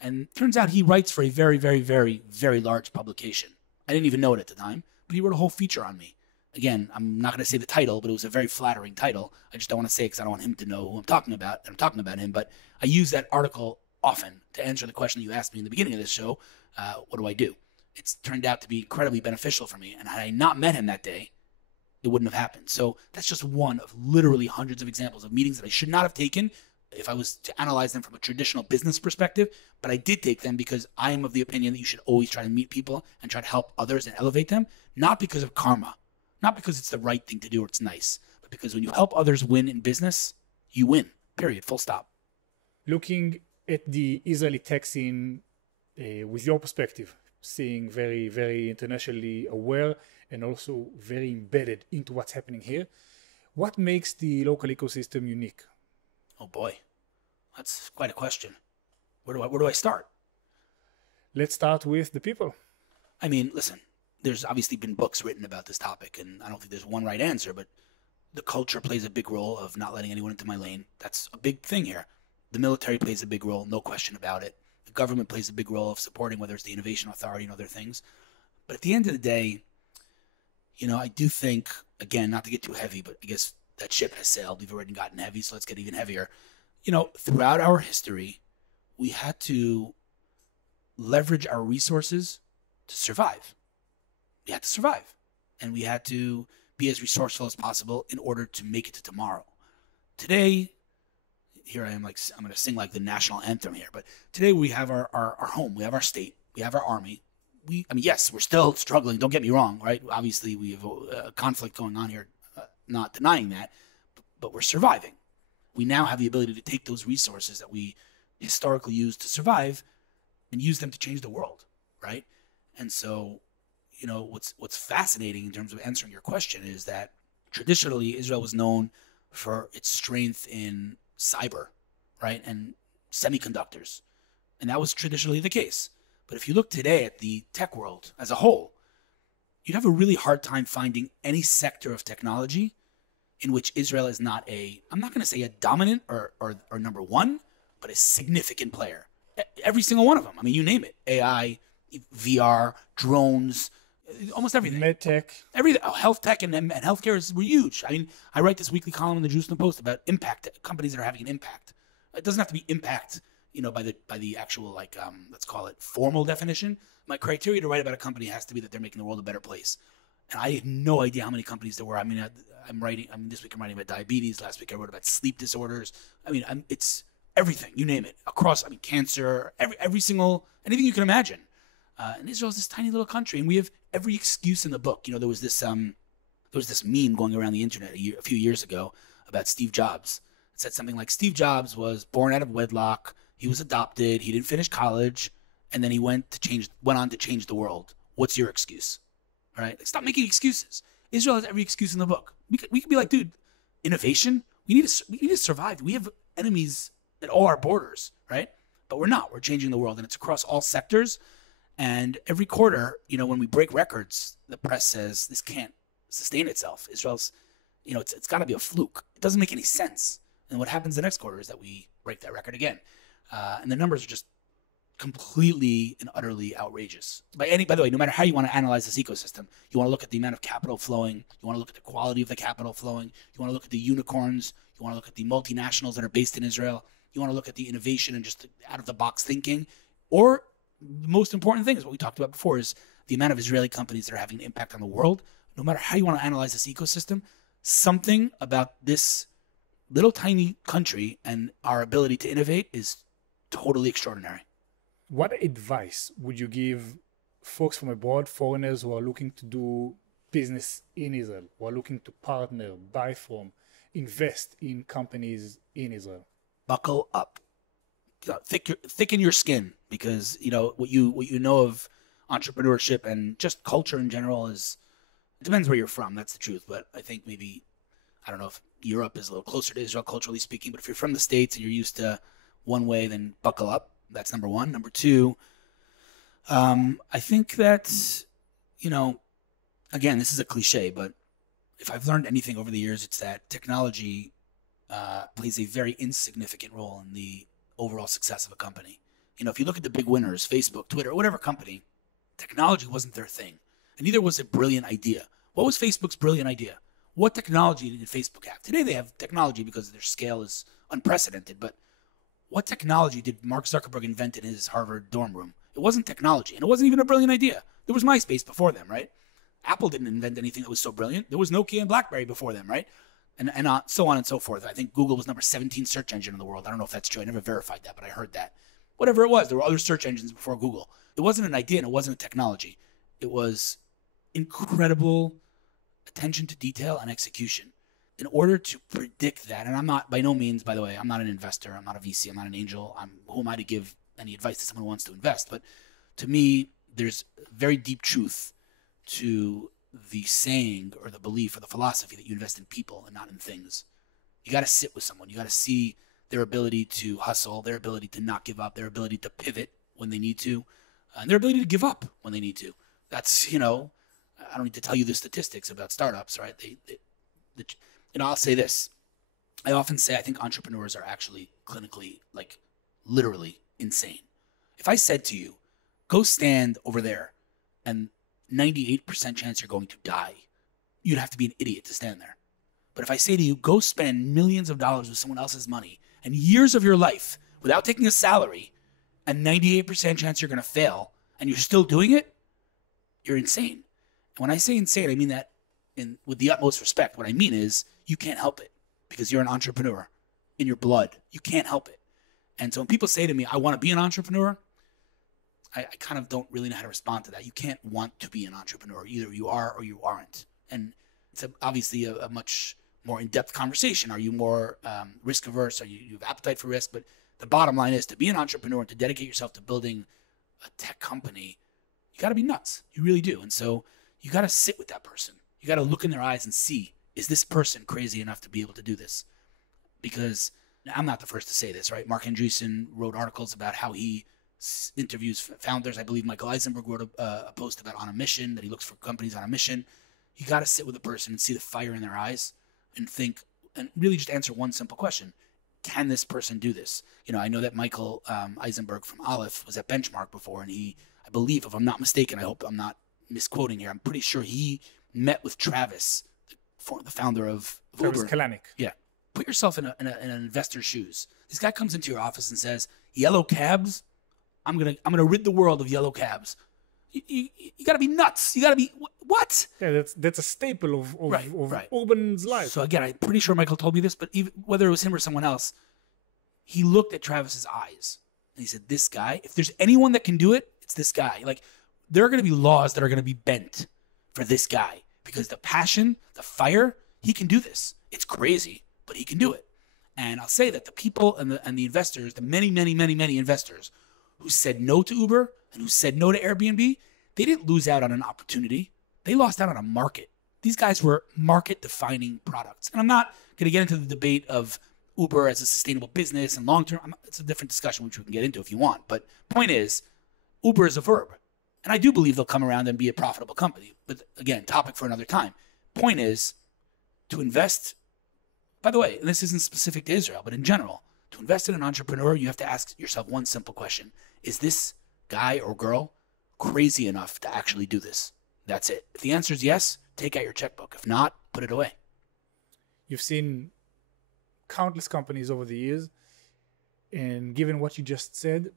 And turns out he writes for a very, very, very, very large publication. I didn't even know it at the time, but he wrote a whole feature on me. Again, I'm not going to say the title, but it was a very flattering title. I just don't want to say it because I don't want him to know who I'm talking about. I'm talking about him, but I use that article often to answer the question that you asked me in the beginning of this show. What do I do? It's turned out to be incredibly beneficial for me. And had I not met him that day, it wouldn't have happened. So that's just one of literally hundreds of examples of meetings that I should not have taken if I was to analyze them from a traditional business perspective. But I did take them because I am of the opinion that you should always try to meet people and try to help others and elevate them, not because of karma, not because it's the right thing to do or it's nice, but because when you help others win in business, you win, period, full stop. Looking at the Israeli tech scene with your perspective, seeing very, very internationally aware and also very embedded into what's happening here. What makes the local ecosystem unique? Oh boy, that's quite a question. Where do I start? Let's start with the people. I mean, listen, there's obviously been books written about this topic, and I don't think there's one right answer, but the culture plays a big role of not letting anyone into my lane. That's a big thing here. The military plays a big role, no question about it. The government plays a big role of supporting, whether it's the Innovation Authority and other things. But at the end of the day, I do think, again, not to get too heavy, but I guess that ship has sailed. We've already gotten heavy, so let's get even heavier. Throughout our history, we had to leverage our resources to survive. We had to survive. And we had to be as resourceful as possible in order to make it to tomorrow. Today, here I am, I'm going to sing like the national anthem here, but today we have our home, we have our state, we have our army. Yes, we're still struggling, don't get me wrong, right? Obviously, we have a conflict going on here, not denying that, but we're surviving. We now have the ability to take those resources that we historically used to survive and use them to change the world, right? And so, what's fascinating in terms of answering your question is that traditionally Israel was known for its strength in cyber, right, and semiconductors. And that was traditionally the case. But if you look today at the tech world as a whole, you'd have a really hard time finding any sector of technology in which Israel is not I'm not going to say a dominant or number one, but a significant player. Every single one of them. You name it. AI, VR, drones, almost everything. MedTech. Everything. Health tech and healthcare were huge. I write this weekly column in the Jerusalem Post about impact, companies that are having an impact. It doesn't have to be impact, by the actual, let's call it formal definition. My criteria to write about a company has to be that they're making the world a better place. And I had no idea how many companies there were. This week I'm writing about diabetes. Last week I wrote about sleep disorders. It's everything, you name it. Across, cancer, every single, anything you can imagine. And Israel is this tiny little country, and we have every excuse in the book. There was this meme going around the internet a few years ago about Steve Jobs. It said something like, Steve Jobs was born out of wedlock, he was adopted, he didn't finish college, and then he went on to change the world. What's your excuse? All right? Stop making excuses. Israel has every excuse in the book. We could be like, dude, innovation, we need to survive. We have enemies at all our borders, right? But we're not. We're changing the world, and it's across all sectors. And every quarter, when we break records, the press says this can't sustain itself. Israel's, it's got to be a fluke. It doesn't make any sense. And what happens the next quarter is that we break that record again. And the numbers are just completely and utterly outrageous. By the way, no matter how you want to analyze this ecosystem, you want to look at the amount of capital flowing, you want to look at the quality of the capital flowing, you want to look at the unicorns, you want to look at the multinationals that are based in Israel, you want to look at the innovation and just out-of-the-box thinking, or the most important thing is what we talked about before is the amount of Israeli companies that are having an impact on the world. No matter how you want to analyze this ecosystem, something about this little tiny country and our ability to innovate is totally extraordinary. What advice would you give folks from abroad, foreigners who are looking to do business in Israel, who are looking to partner, buy from, invest in companies in Israel? Buckle up. Thicken your skin, because what you know of entrepreneurship and just culture in general it depends where you're from. That's the truth. But I think maybe, I don't know if Europe is a little closer to Israel culturally speaking, but if you're from the States and you're used to one way, then buckle up. That's number one. Number two, I think that, again, this is a cliche, but if I've learned anything over the years, it's that technology plays a very insignificant role in the overall success of a company. If you look at the big winners, Facebook, Twitter, whatever company, technology wasn't their thing. And neither was a brilliant idea. What was Facebook's brilliant idea? What technology did Facebook have? Today they have technology because their scale is unprecedented, but what technology did Mark Zuckerberg invent in his Harvard dorm room? It wasn't technology, and it wasn't even a brilliant idea. There was MySpace before them, right? Apple didn't invent anything that was so brilliant. There was Nokia and BlackBerry before them, right? And so on and so forth. I think Google was number 17 search engine in the world. I don't know if that's true. I never verified that, but I heard that. Whatever it was, there were other search engines before Google. It wasn't an idea and it wasn't a technology. It was incredible attention to detail and execution. In order to predict that, and I'm not, by no means, by the way, I'm not an investor, I'm not a VC, I'm not an angel. Who am I to give any advice to someone who wants to invest? But to me, there's very deep truth to the saying or the belief or the philosophy that you invest in people and not in things. You got to sit with someone. You got to see their ability to hustle, their ability to not give up, their ability to pivot when they need to, and their ability to give up when they need to. That's, I don't need to tell you the statistics about startups, right? I'll say this. I often say I think entrepreneurs are actually clinically, like literally insane. If I said to you, go stand over there and 98% chance you're going to die, you'd have to be an idiot to stand there. But if I say to you, go spend millions of dollars with someone else's money and years of your life without taking a salary and 98% chance you're going to fail and you're still doing it, you're insane. And when I say insane, I mean that with the utmost respect. What I mean is you can't help it because you're an entrepreneur in your blood. You can't help it. And so when people say to me, I want to be an entrepreneur, I kind of don't really know how to respond to that. You can't want to be an entrepreneur. Either you are or you aren't. And it's obviously a much more in-depth conversation. Are you more risk averse? Are you have appetite for risk? But the bottom line is to be an entrepreneur and to dedicate yourself to building a tech company, you got to be nuts. You really do. And so you got to sit with that person. You got to look in their eyes and see, is this person crazy enough to be able to do this? Because I'm not the first to say this, right? Mark Andreessen wrote articles about how he interviews founders. I believe Michael Eisenberg wrote a post about on a mission, that he looks for companies on a mission. You got to sit with a person and see the fire in their eyes and think, and really just answer one simple question. Can this person do this? I know that Michael Eisenberg from Aleph was at Benchmark before, and I believe, if I'm not mistaken, I hope I'm not misquoting here, I'm pretty sure he met with Travis, the founder of Travis Uber. Kalanick. Yeah. Put yourself in an investor's shoes. This guy comes into your office and says, yellow cabs, I'm gonna rid the world of yellow cabs. You got to be nuts. You got to be what? Yeah, that's a staple of Urban's life. So again, I'm pretty sure Michael told me this, but even, whether it was him or someone else, he looked at Travis's eyes and he said, "This guy. If there's anyone that can do it, it's this guy. Like there are going to be laws that are going to be bent for this guy because the passion, the fire, he can do this. It's crazy, but he can do it." And I'll say that the people and the investors, the many investors who said no to Uber and who said no to Airbnb, they didn't lose out on an opportunity. They lost out on a market. These guys were market-defining products. And I'm not going to get into the debate of Uber as a sustainable business and long-term. It's a different discussion, which we can get into if you want. But point is, Uber is a verb. And I do believe they'll come around and be a profitable company. But again, topic for another time. Point is, to invest, by the way, and this isn't specific to Israel, but in general, to invest in an entrepreneur, you have to ask yourself one simple question. Is this guy or girl crazy enough to actually do this? That's it. If the answer is yes, take out your checkbook. If not, put it away. You've seen countless companies over the years, and given what you just said,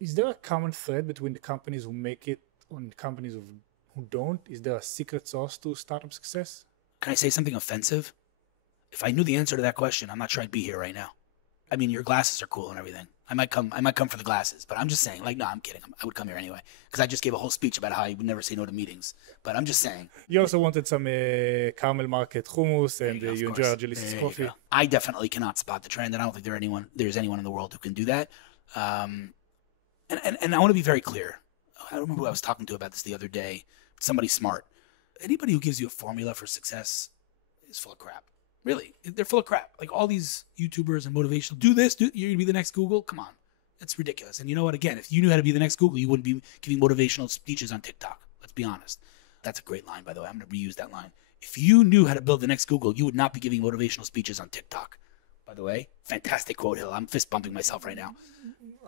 is there a common thread between the companies who make it and the companies who don't? Is there a secret sauce to startup success? Can I say something offensive? If I knew the answer to that question, I'm not sure I'd be here right now. I mean, your glasses are cool and everything. I might come for the glasses, but I'm just saying, no, I'm kidding. I would come here anyway because I just gave a whole speech about how I would never say no to meetings. But I'm just saying. You also wanted some caramel market hummus, and you enjoy Argelis' coffee. I definitely cannot spot the trend, and I don't think there's anyone in the world who can do that. And I want to be very clear. I don't remember who I was talking to about this the other day. Somebody smart. Anybody who gives you a formula for success is full of crap. Really, they're full of crap. Like all these YouTubers and motivational, do this, you're going to be the next Google. Come on. That's ridiculous. And you know what? Again, if you knew how to be the next Google, you wouldn't be giving motivational speeches on TikTok. Let's be honest. That's a great line, by the way. I'm going to reuse that line. If you knew how to build the next Google, you would not be giving motivational speeches on TikTok. By the way, fantastic quote, Hillel. I'm fist bumping myself right now.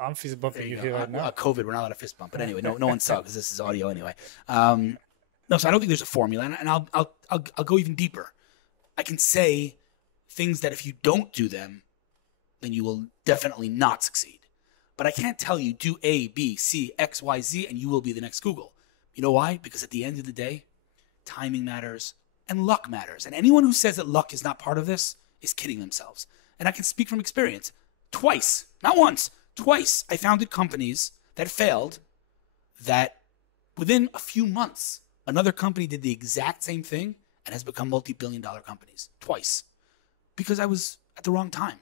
I'm fist bumping you here right now. COVID, we're not allowed to fist bump. But anyway, no one saw because this is audio anyway. No, so I don't think there's a formula. And I'll go even deeper. I can say things that if you don't do them, then you will definitely not succeed. But I can't tell you do A, B, C, X, Y, Z, and you will be the next Google. You know why? Because at the end of the day, timing matters and luck matters. And anyone who says that luck is not part of this is kidding themselves. And I can speak from experience. Twice, not once, twice, I founded companies that failed that within a few months, another company did the exact same thing and has become multi-billion-dollar companies. Twice. Because I was at the wrong time.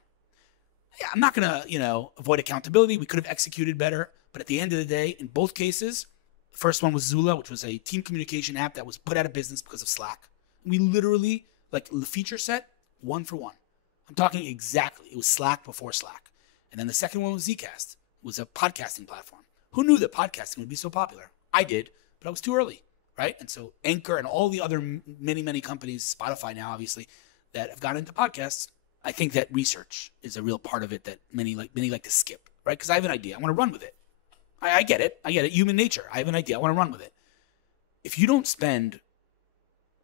Yeah, I'm not going to, avoid accountability. We could have executed better. But at the end of the day, in both cases, The first one was Zula, which was a team communication app that was put out of business because of Slack. We literally, like the feature set, one for one. I'm talking exactly. It was Slack before Slack. And then the second one was Zcast. It was a podcasting platform. Who knew that podcasting would be so popular? I did, but I was too early, right? And so Anchor and all the other many, many companies, Spotify now, obviously, that have gotten into podcasts, I think that research is a real part of it that many like to skip, right? Because I have an idea. I want to run with it. I get it. Human nature. I have an idea. I want to run with it. If you don't spend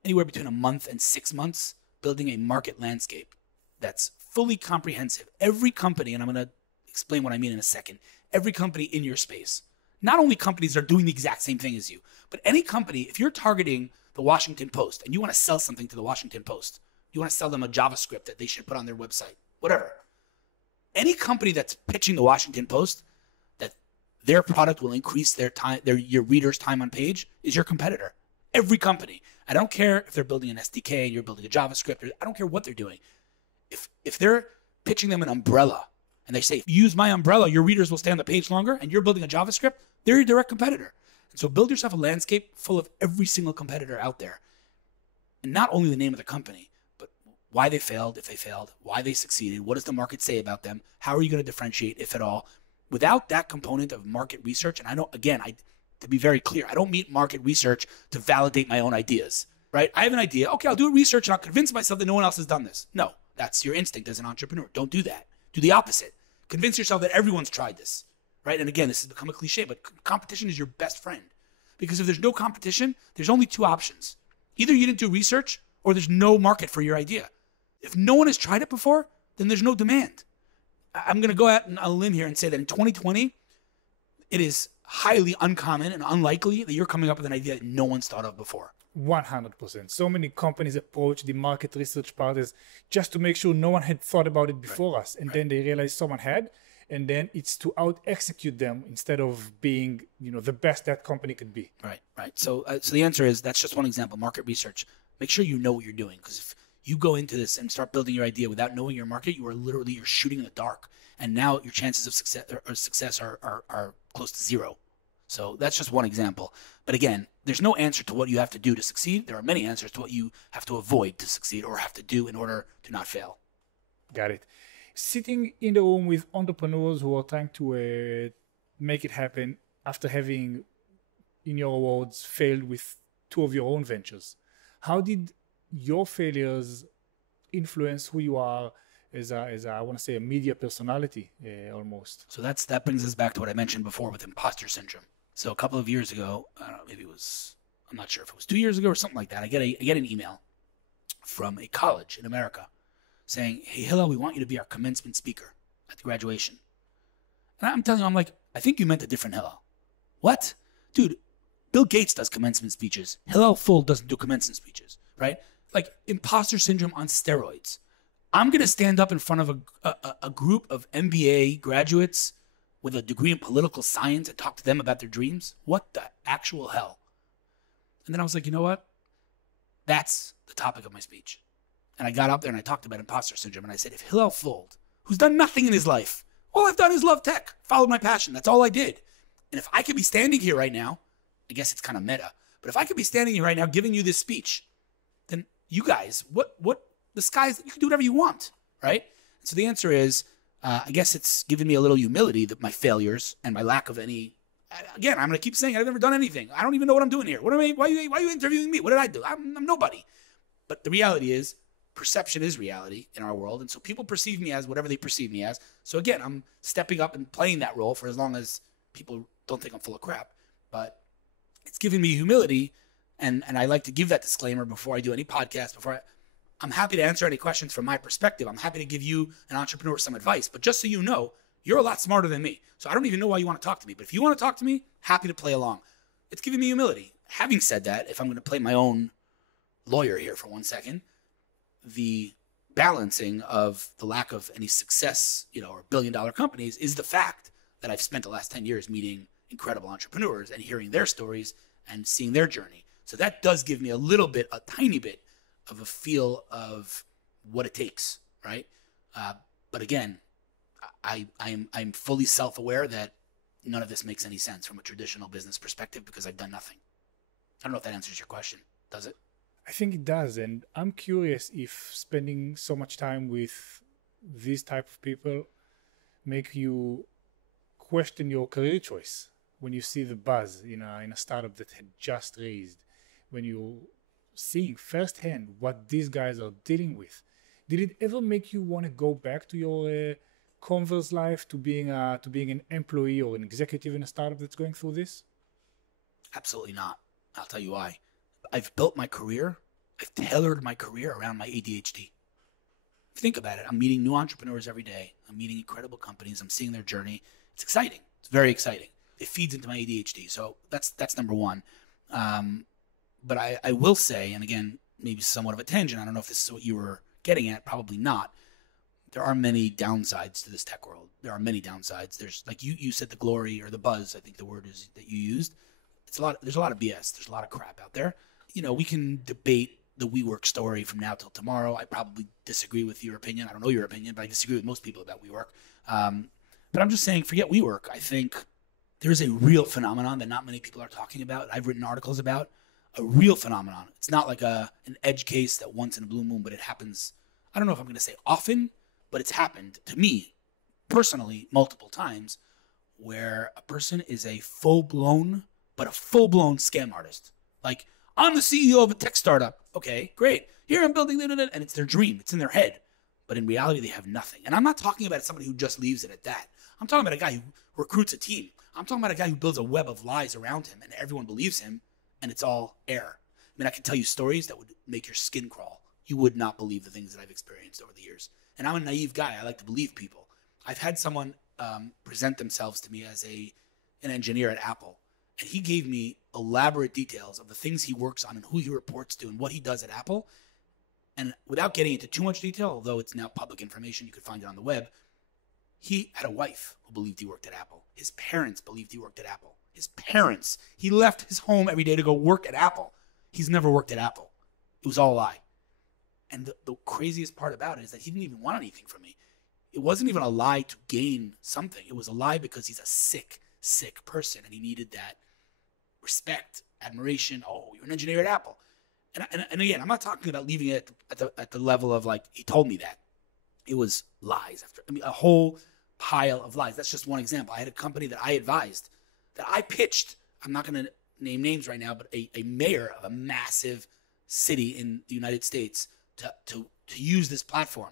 anywhere between a month and 6 months building a market landscape that's fully comprehensive, every company, and I'm going to explain what I mean in a second, every company in your space, not only companies that are doing the exact same thing as you, but any company, if you're targeting the Washington Post and you want to sell something to the Washington Post, you want to sell them a JavaScript that they should put on their website, whatever. Any company that's pitching the Washington Post that their product will increase your readers' time on page is your competitor. Every company. I don't care if they're building an SDK and you're building a JavaScript. I don't care what they're doing. If they're pitching them an umbrella and they say, use my umbrella, your readers will stay on the page longer, and you're building a JavaScript, they're your direct competitor. And so build yourself a landscape full of every single competitor out there. And not only the name of the company, but why they failed, if they failed, why they succeeded, what does the market say about them, how are you going to differentiate, if at all. Without that component of market research, and to be very clear, I don't mean market research to validate my own ideas, right? I have an idea. Okay, I'll do a research and I'll convince myself that no one else has done this. No, that's your instinct as an entrepreneur. Don't do that. Do the opposite. Convince yourself that everyone's tried this, right? And again, this has become a cliche, but competition is your best friend. Because if there's no competition, there's only two options. Either you didn't do research or there's no market for your idea. If no one has tried it before, then there's no demand. I'm going to go out on a limb here and say that in 2020, it is highly uncommon and unlikely that you're coming up with an idea that no one's thought of before. 100%. So many companies approach the market research partners just to make sure no one had thought about it before us. And then they realize someone had. And then it's to out-execute them instead of being, the best that company could be. Right. So the answer is, that's just one example, market research. Make sure you know what you're doing. Because if you go into this and start building your idea without knowing your market, you're shooting in the dark. And now your chances of success are close to zero. So that's just one example. But again, there's no answer to what you have to do to succeed. There are many answers to what you have to avoid to succeed or have to do in order to not fail. Got it. Sitting in the room with entrepreneurs who are trying to make it happen after having, in your words, failed with two of your own ventures. How did your failures influence who you are as I want to say, a media personality almost? So that brings us back to what I mentioned before with imposter syndrome. So a couple of years ago, I don't know, maybe it was, I'm not sure if it was 2 years ago or something like that, I get an email from a college in America saying, hey, Hillel, we want you to be our commencement speaker at the graduation. And I'm telling you, I'm like, I think you meant a different Hillel. What? Dude, Bill Gates does commencement speeches. Hillel Fuld doesn't do commencement speeches, right? Like imposter syndrome on steroids. I'm going to stand up in front of a group of MBA graduates with a degree in political science and talk to them about their dreams? What the actual hell? And then I was like, you know what? That's the topic of my speech. And I got up there and I talked about imposter syndrome. And I said, if Hillel Fuld, who's done nothing in his life, all I've done is love tech, followed my passion. That's all I did. And if I could be standing here right now, I guess it's kind of meta, but if I could be standing here right now giving you this speech, then you guys, what the sky's, you can do whatever you want, right? So the answer is, I guess it's given me a little humility that my failures and my lack of any, again, I'm going to keep saying I've never done anything. I don't even know what I'm doing here. Why are you interviewing me? What did I do? I'm nobody. But the reality is, perception is reality in our world. And so people perceive me as whatever they perceive me as. So again, I'm stepping up and playing that role for as long as people don't think I'm full of crap. But it's given me humility. And I like to give that disclaimer before I do any podcast, I'm happy to answer any questions from my perspective. I'm happy to give you, an entrepreneur, some advice. But just so you know, you're a lot smarter than me. So I don't even know why you want to talk to me. But if you want to talk to me, happy to play along. It's giving me humility. Having said that, if I'm going to play my own lawyer here for 1 second, the balancing of the lack of any success, or billion-dollar companies is the fact that I've spent the last 10 years meeting incredible entrepreneurs and hearing their stories and seeing their journey. So that does give me a tiny bit of a feel of what it takes, right? But again, I'm fully self-aware that none of this makes any sense from a traditional business perspective because I've done nothing. I don't know if that answers your question. Does it? I think it does. And I'm curious if spending so much time with these type of people make you question your career choice when you see the buzz in a startup that had just raised, when you're seeing firsthand what these guys are dealing with. Did it ever make you want to go back to your Converse life, to being an employee or an executive in a startup that's going through this? Absolutely not. I'll tell you why. I've built my career. I've tailored my career around my ADHD. Think about it. I'm meeting new entrepreneurs every day. I'm meeting incredible companies. I'm seeing their journey. It's exciting. It's very exciting. It feeds into my ADHD. So that's number one. But I will say, and again, maybe somewhat of a tangent. I don't know if this is what you were getting at. Probably not. There are many downsides to this tech world. There are many downsides. There's, like you said, the glory or the buzz, I think the word is that you used. There's a lot of BS. There's a lot of crap out there. We can debate the WeWork story from now till tomorrow. I probably disagree with your opinion. I don't know your opinion, but I disagree with most people about WeWork. But I'm just saying, forget WeWork. I think there's a real phenomenon that not many people are talking about. I've written articles about a real phenomenon. It's not like an edge case that once in a blue moon, but it happens. I don't know if I'm going to say often, but it's happened to me personally multiple times where a person is a full-blown scam artist. Like, I'm the CEO of a tech startup. Okay, great. Here I'm building, and it's their dream. It's in their head. But in reality, they have nothing. And I'm not talking about somebody who just leaves it at that. I'm talking about a guy who recruits a team. I'm talking about a guy who builds a web of lies around him, and everyone believes him, and it's all air. I mean, I can tell you stories that would make your skin crawl. You would not believe the things that I've experienced over the years. And I'm a naive guy. I like to believe people. I've had someone present themselves to me as an engineer at Apple. And he gave me elaborate details of the things he works on and who he reports to and what he does at Apple. And without getting into too much detail, although it's now public information, you could find it on the web, he had a wife who believed he worked at Apple. His parents believed he worked at Apple. His parents. He left his home every day to go work at Apple. He's never worked at Apple. It was all a lie. And the craziest part about it is that he didn't even want anything from me. It wasn't even a lie to gain something. It was a lie because he's a sick person, and he needed that respect, admiration. Oh, you're an engineer at Apple. And again, I'm not talking about leaving it at the level of like, he told me that. It was lies. A whole pile of lies. That's just one example. I had a company that I advised, that I pitched. I'm not going to name names right now, but a mayor of a massive city in the United States to use this platform.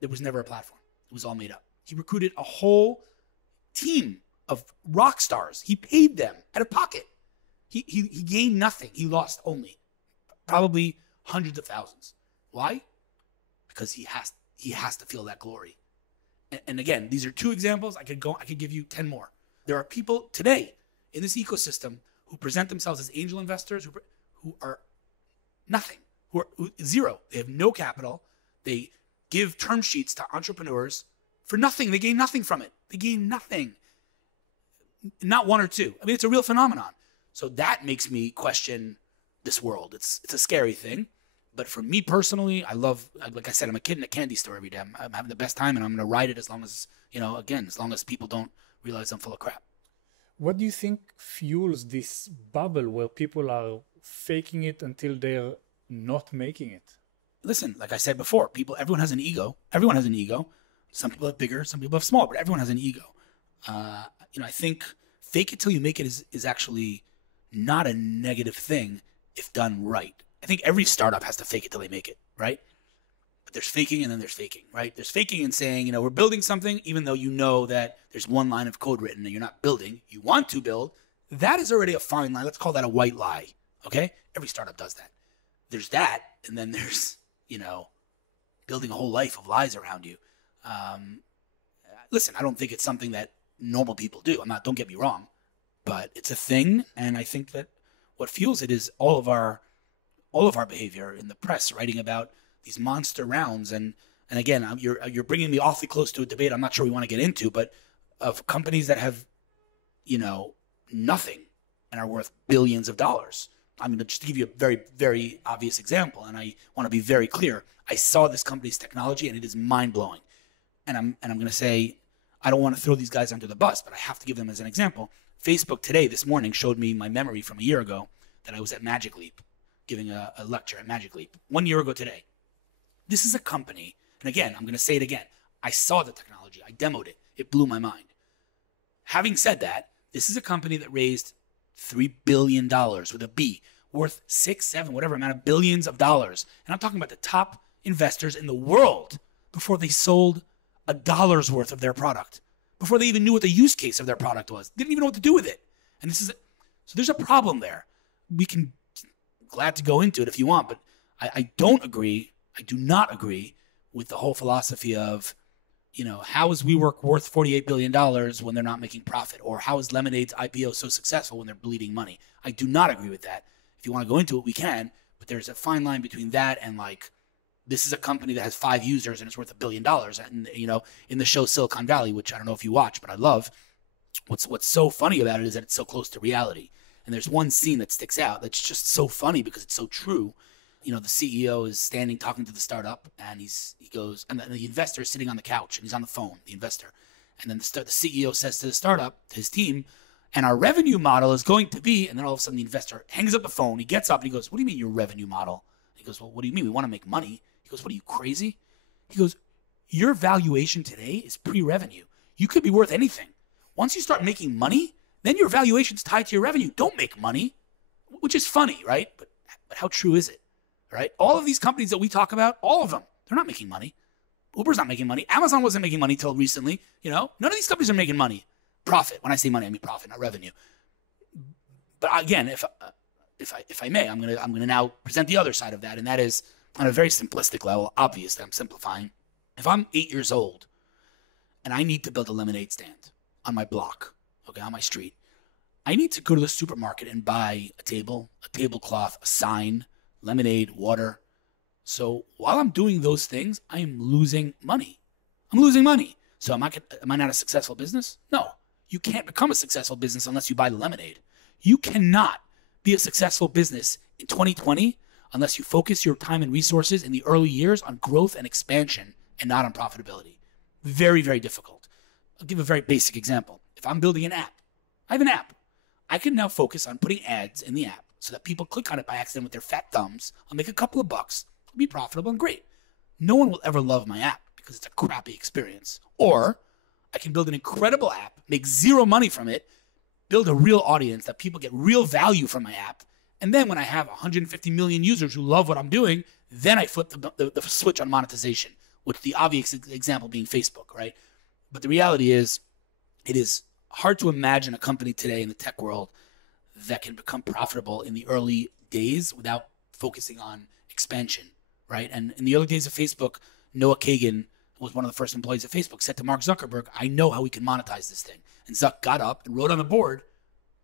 There was never a platform. It was all made up. He recruited a whole team of rock stars. He paid them out of pocket. He gained nothing. He lost only probably hundreds of thousands. Why? Because he has to feel that glory. And again, these are two examples. I could give you 10 more. There are people today in this ecosystem who present themselves as angel investors who are nothing, who zero. They have no capital. They give term sheets to entrepreneurs for nothing. They gain nothing from it. They gain nothing. Not one or two. I mean, it's a real phenomenon. So that makes me question this world. It's a scary thing. But for me personally, like I said, I'm a kid in a candy store every day. I'm having the best time, and I'm going to ride it as long as, as long as people don't realize I'm full of crap. What do you think fuels this bubble where people are faking it until they're not making it? Listen, like I said before, everyone has an ego. Everyone has an ego. Some people have bigger, some people have small, but everyone has an ego. I think fake it till you make it is actually not a negative thing if done right. I think every startup has to fake it till they make it, right? But there's faking and then there's faking, right? There's faking and saying, we're building something, even though you know that there's one line of code written and you're not building. You want to build. That is already a fine line. Let's call that a white lie, okay? Every startup does that. There's that, and then there's, building a whole life of lies around you. Listen, I don't think it's something that normal people do. Don't get me wrong, but it's a thing, and I think that what fuels it is all of our behavior in the press, writing about these monster rounds, and again, you're bringing me awfully close to a debate I'm not sure we want to get into, but of companies that have, nothing and are worth billions of dollars. I'm going to just give you a very, very obvious example, and I want to be very clear. I saw this company's technology, and it is mind blowing, and I'm going to say I don't want to throw these guys under the bus, but I have to give them as an example. Facebook today, this morning, showed me my memory from a year ago that I was at Magic Leap, giving a lecture at Magic Leap 1 year ago today. This is a company, and again, I'm going to say it again. I saw the technology. I demoed it. It blew my mind. Having said that, this is a company that raised $3 billion with a B, worth 6, 7, whatever amount of billions of dollars. And I'm talking about the top investors in the world before they sold $1's worth of their product, before they even knew what the use case of their product was. They didn't even know what to do with it. And so there's a problem there. We can, glad to go into it if you want, but I don't agree. I do not agree with the whole philosophy of, how is WeWork worth $48 billion when they're not making profit? Or how is Lemonade's IPO so successful when they're bleeding money? I do not agree with that. If you want to go into it, we can, but there's a fine line between that and this is a company that has 5 users and it's worth $1 billion. And, in the show Silicon Valley, which I don't know if you watch, but I love, what's so funny about it is that it's so close to reality. And there's one scene that sticks out that's just so funny because it's so true. The CEO is standing talking to the startup, and he goes, and the investor is sitting on the couch, and he's on the phone, the investor. And then the CEO says to the startup, to his team, and our revenue model is going to be, and then all of a sudden the investor hangs up the phone, he gets up, and he goes, what do you mean your revenue model? He goes, well, what do you mean? We want to make money. He goes, what are you, crazy? He goes, your valuation today is pre-revenue. You could be worth anything. Once you start making money, then your valuation's tied to your revenue. Don't make money, which is funny, right? But how true is it? Right? All of these companies that we talk about, all of them, they're not making money. Uber's not making money. Amazon wasn't making money till recently. None of these companies are making money. Profit. When I say money, I mean profit, not revenue. But again, if I may, I'm gonna now present the other side of that, and that is on a very simplistic level. Obviously, I'm simplifying. If I'm 8 years old and I need to build a lemonade stand on my block, on my street, I need to go to the supermarket and buy a table, a tablecloth, a sign, lemonade, water. So while I'm doing those things, I am losing money. I'm losing money. So am I not a successful business? No. You can't become a successful business unless you buy the lemonade. You cannot be a successful business in 2020 unless you focus your time and resources in the early years on growth and expansion and not on profitability. Very, very difficult. I'll give a very basic example. If I'm building an app, I have an app. I can now focus on putting ads in the app so that people click on it by accident with their fat thumbs. I'll make a couple of bucks. It'll be profitable and great. No one will ever love my app because it's a crappy experience. Or I can build an incredible app, make zero money from it, build a real audience that people get real value from my app. And then when I have 150 million users who love what I'm doing, then I flip the switch on monetization, which the obvious example being Facebook, right? But the reality is, it is hard to imagine a company today in the tech world that can become profitable in the early days without focusing on expansion, right? And in the early days of Facebook, Noah Kagan was one of the first employees of Facebook, said to Mark Zuckerberg, I know how we can monetize this thing. And Zuck got up and wrote on the board,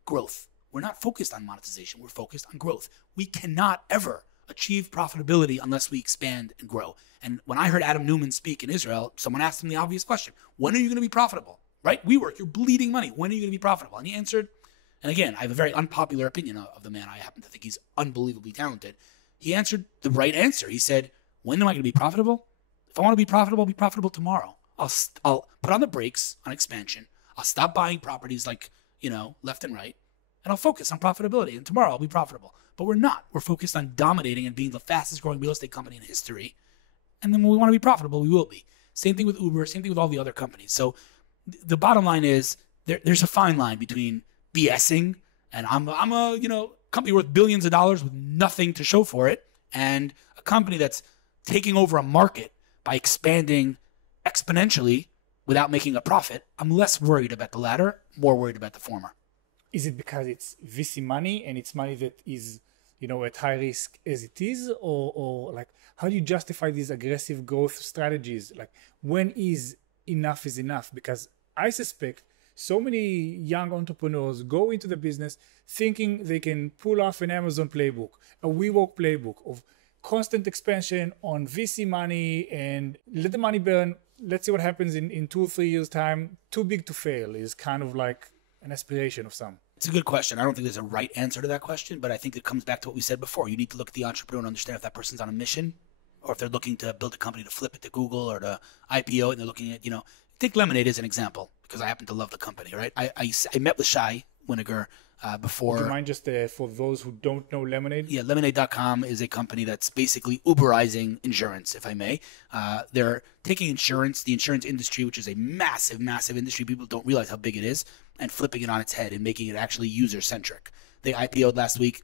growth. We're not focused on monetization. We're focused on growth. We cannot ever achieve profitability unless we expand and grow. And when I heard Adam Neumann speak in Israel, someone asked him the obvious question, when are you going to be profitable, right? WeWork, you're bleeding money. When are you going to be profitable? And he answered, and again, I have a very unpopular opinion of the man. I happen to think he's unbelievably talented. He answered the right answer. He said, when am I going to be profitable? If I want to be profitable tomorrow. I'll put on the brakes on expansion. I'll stop buying properties left and right, and I'll focus on profitability. And tomorrow I'll be profitable. But we're not. We're focused on dominating and being the fastest growing real estate company in history. And then when we want to be profitable, we will be. Same thing with Uber, same thing with all the other companies. So the bottom line is there's a fine line between BSing and I'm a company worth billions of dollars with nothing to show for it, and a company that's taking over a market by expanding exponentially without making a profit. I'm less worried about the latter, more worried about the former. Is it because it's VC money and it's money that is, at high risk as it is, or like how do you justify these aggressive growth strategies? Like when is enough? Because I suspect so many young entrepreneurs go into the business thinking they can pull off an Amazon playbook, a WeWork playbook of constant expansion on VC money and let the money burn. Let's see what happens in 2 or 3 years' time. Too big to fail is kind of like an aspiration of some. It's a good question. I don't think there's a right answer to that question, but I think it comes back to what we said before. You need to look at the entrepreneur and understand if that person's on a mission or if they're looking to build a company to flip it to Google or to IPO and they're looking at, take Lemonade as an example because I happen to love the company, right? I met with Shai Winegar before. Would you mind just for those who don't know Lemonade? Yeah, Lemonade.com is a company that's basically Uberizing insurance, if I may. They're taking insurance, the insurance industry, which is a massive, massive industry. People don't realize how big it is, and flipping it on its head and making it actually user-centric. They IPO'd last week.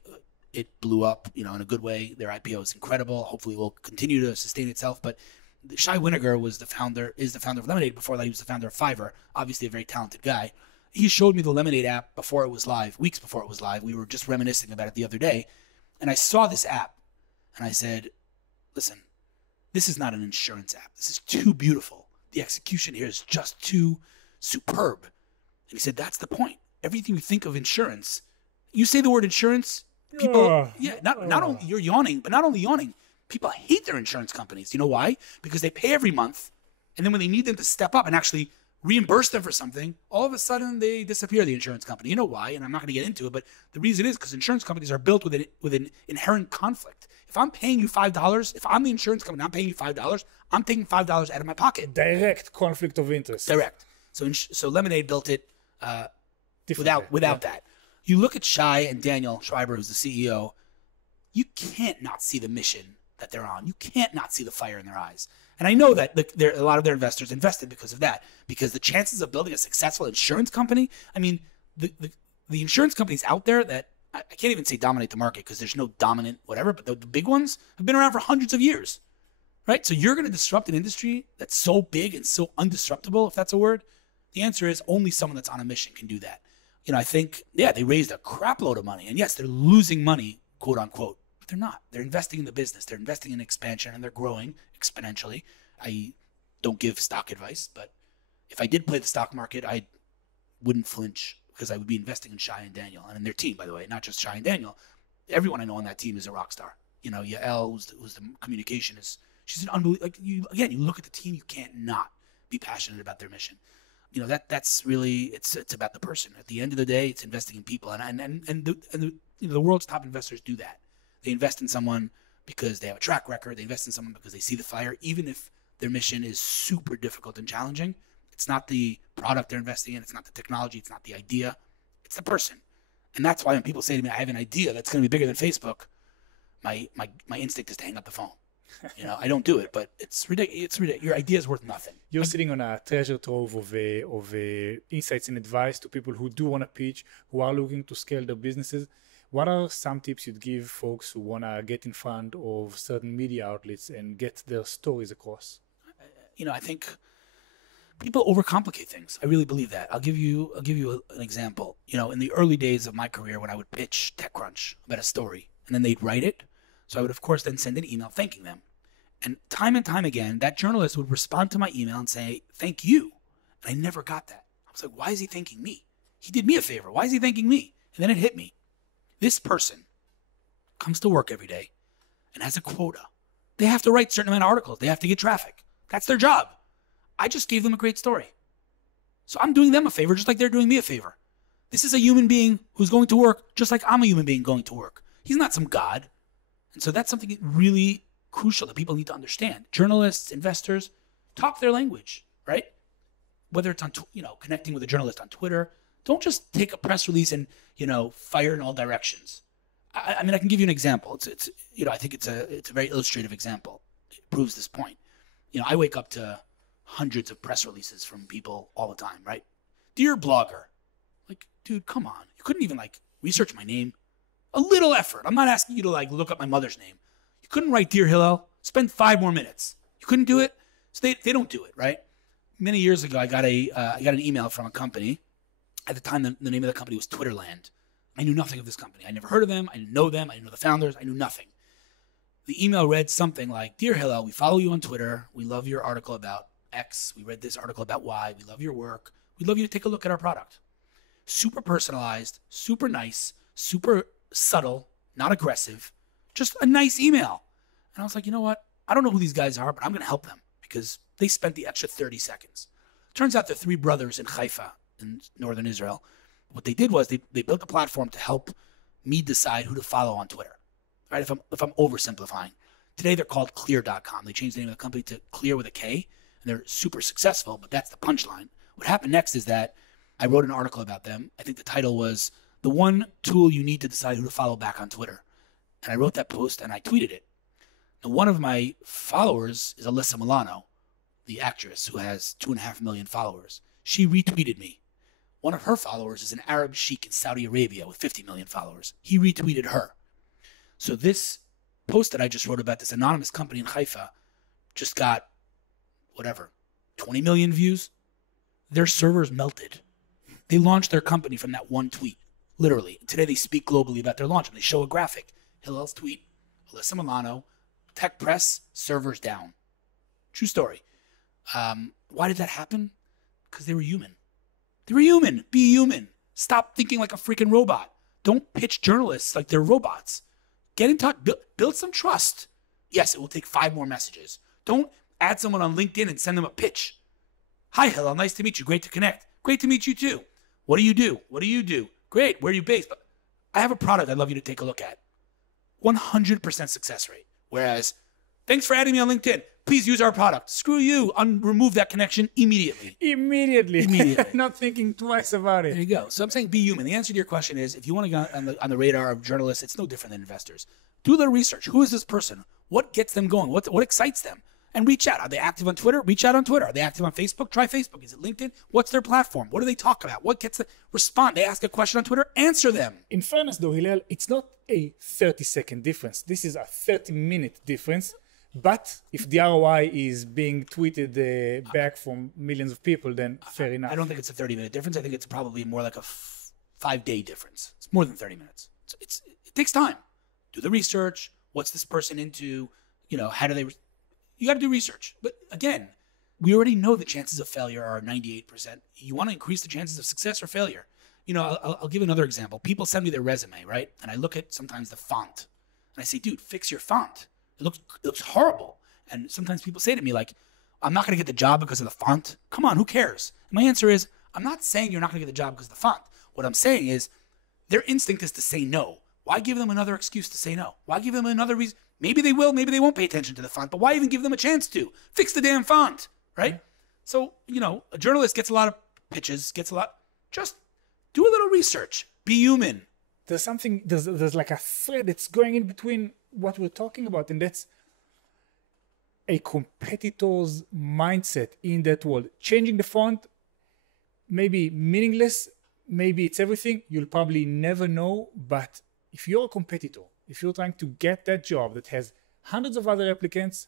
It blew up, in a good way. Their IPO is incredible. Hopefully it will continue to sustain itself. But Shai Winegar is the founder of Lemonade. Before that, he was the founder of Fiverr. Obviously a very talented guy. He showed me the Lemonade app before it was live, weeks before it was live. We were just reminiscing about it the other day. And I saw this app, and I said, listen, this is not an insurance app. This is too beautiful. The execution here is just too superb. And he said, that's the point. Everything you think of insurance, you say the word insurance, people, not only, you're yawning, but not only yawning, people hate their insurance companies. You know why? Because they pay every month, and then when they need them to step up and actually reimburse them for something, all of a sudden they disappear, the insurance company. You know why? And I'm not going to get into it, but the reason is because insurance companies are built with an inherent conflict. If I'm paying you $5, if I'm the insurance company, I'm paying you $5, I'm taking $5 out of my pocket. Direct conflict of interest. Direct. So Lemonade built it without that. You look at Shai and Daniel Schreiber, who's the CEO, you can't not see the mission that they're on. You can't not see the fire in their eyes. And I know that a lot of their investors invested because of that, because the chances of building a successful insurance company, I mean, the insurance companies out there that, I can't even say dominate the market because there's no dominant whatever, but the big ones have been around for hundreds of years, right? So you're going to disrupt an industry that's so big and so undisruptible, if that's a word. The answer is only someone that's on a mission can do that. I think, they raised a crap load of money. And yes, they're losing money, quote unquote. But they're not. They're investing in the business. They're investing in expansion, and they're growing exponentially. I don't give stock advice, but if I did play the stock market, I wouldn't flinch because I would be investing in Shai and Daniel and in their team, by the way, not just Shai and Daniel. Everyone I know on that team is a rock star. Yael, who's the communication, she's an unbelievable. You look at the team, you can't not be passionate about their mission. That's really it's about the person. At the end of the day, it's investing in people, and the world's top investors do that. They invest in someone because they have a track record. They invest in someone because they see the fire, even if their mission is super difficult and challenging. It's not the product they're investing in. It's not the technology. It's not the idea. It's the person. And that's why when people say to me, I have an idea that's going to be bigger than Facebook, my instinct is to hang up the phone. I don't do it, but it's ridiculous. It's ridiculous. Your idea is worth nothing. You're sitting on a treasure trove of insights and advice to people who do want to pitch, who are looking to scale their businesses. What are some tips you'd give folks who want to get in front of certain media outlets and get their stories across? I think people overcomplicate things. I really believe that. I'll give you an example. In the early days of my career, when I would pitch TechCrunch about a story, and then they'd write it, so I would, of course, then send an email thanking them. And time again, that journalist would respond to my email and say, thank you. And I never got that. I was like, why is he thanking me? He did me a favor. Why is he thanking me? And then it hit me. This person comes to work every day and has a quota. They have to write a certain amount of articles. They have to get traffic. That's their job. I just gave them a great story. So I'm doing them a favor just like they're doing me a favor. This is a human being who's going to work just like I'm a human being going to work. He's not some god. And so that's something really crucial that people need to understand. Journalists, investors, talk their language, right? Whether it's on, connecting with a journalist on Twitter, don't just take a press release and, fire in all directions. I mean, I can give you an example. It's I think it's a very illustrative example. It proves this point. I wake up to hundreds of press releases from people all the time, right? Dear blogger, dude, come on. You couldn't even research my name. A little effort. I'm not asking you to look up my mother's name. You couldn't write Dear Hillel. Spend 5 more minutes. You couldn't do it. So they don't do it, right? Many years ago, I got an email from a company. At the time, the name of the company was Twitterland. I knew nothing of this company. I never heard of them. I didn't know them. I didn't know the founders. I knew nothing. The email read something like, Dear Hillel, we follow you on Twitter. We love your article about X. We read this article about Y. We love your work. We'd love you to take a look at our product. Super personalized, super nice, super subtle, not aggressive, just a nice email. And I was like, you know what? I don't know who these guys are, but I'm going to help them because they spent the extra 30 seconds. Turns out they're 3 brothers in Haifa in northern Israel. What they did was they built a platform to help me decide who to follow on Twitter. Right? If I'm oversimplifying. Today they're called Clear.com. They changed the name of the company to Clear with a K. and they're super successful, but that's the punchline. What happened next is that I wrote an article about them. I think the title was "The One Tool You Need to Decide Who to Follow Back on Twitter." And I wrote that post and I tweeted it. Now, one of my followers is Alyssa Milano, the actress who has 2.5 million followers. She retweeted me. One of her followers is an Arab sheikh in Saudi Arabia with 50 million followers. He retweeted her. So this post that I just wrote about this anonymous company in Haifa just got, 20 million views. Their servers melted. They launched their company from that one tweet, literally. Today they speak globally about their launch, and they show a graphic. Hillel's tweet, Alyssa Milano, tech press, servers down. True story. Why did that happen? Because they were human. They were human. Be human. Stop thinking like a freaking robot. Don't pitch journalists like they're robots. Get in touch. Build some trust. Yes, it will take 5 more messages. Don't add someone on LinkedIn and send them a pitch. Hi, Hillel. Nice to meet you. Great to connect. Great to meet you too. What do you do? What do you do? Great. Where are you based? But I have a product I'd love you to take a look at. 100% success rate. Whereas, thanks for adding me on LinkedIn. Please use our product. Screw you. Remove that connection immediately. Immediately. Not thinking twice about it. There you go. So I'm saying be human. The answer to your question is, if you want to go on the radar of journalists, it's no different than investors. Do their research. Who is this person? What gets them going? What excites them? And reach out. Are they active on Twitter? Reach out on Twitter. Are they active on Facebook? Try Facebook. Is it LinkedIn? What's their platform? What do they talk about? What gets them? Respond. They ask a question on Twitter. Answer them. In fairness, though, Hillel, it's not a 30-second difference. This is a 30-minute difference. But if the ROI is being tweeted back from millions of people, then fair enough. I don't think it's a 30-minute difference. I think it's probably more like a 5-day difference. It's more than 30 minutes. It takes time. Do the research. What's this person into? How do they... You got to do research. But again, we already know the chances of failure are 98%. You want to increase the chances of success or failure. I'll give another example. People send me their resume, right? And I look at sometimes the font. And I say, dude, fix your font. It looks horrible. And sometimes people say to me, like, I'm not going to get the job because of the font. Come on, who cares? And my answer is, I'm not saying you're not going to get the job because of the font. What I'm saying is, their instinct is to say no. Why give them another excuse to say no? Why give them another reason? Maybe they will, maybe they won't pay attention to the font, but why even give them a chance to? Fix the damn font, right? So, a journalist gets a lot of pitches, just do a little research. Be human. There's like a thread that's going in between what we're talking about, and that's a competitor's mindset in that world. Changing the font may be meaningless, maybe it's everything, you'll probably never know, but if you're a competitor, if you're trying to get that job that has hundreds of other applicants,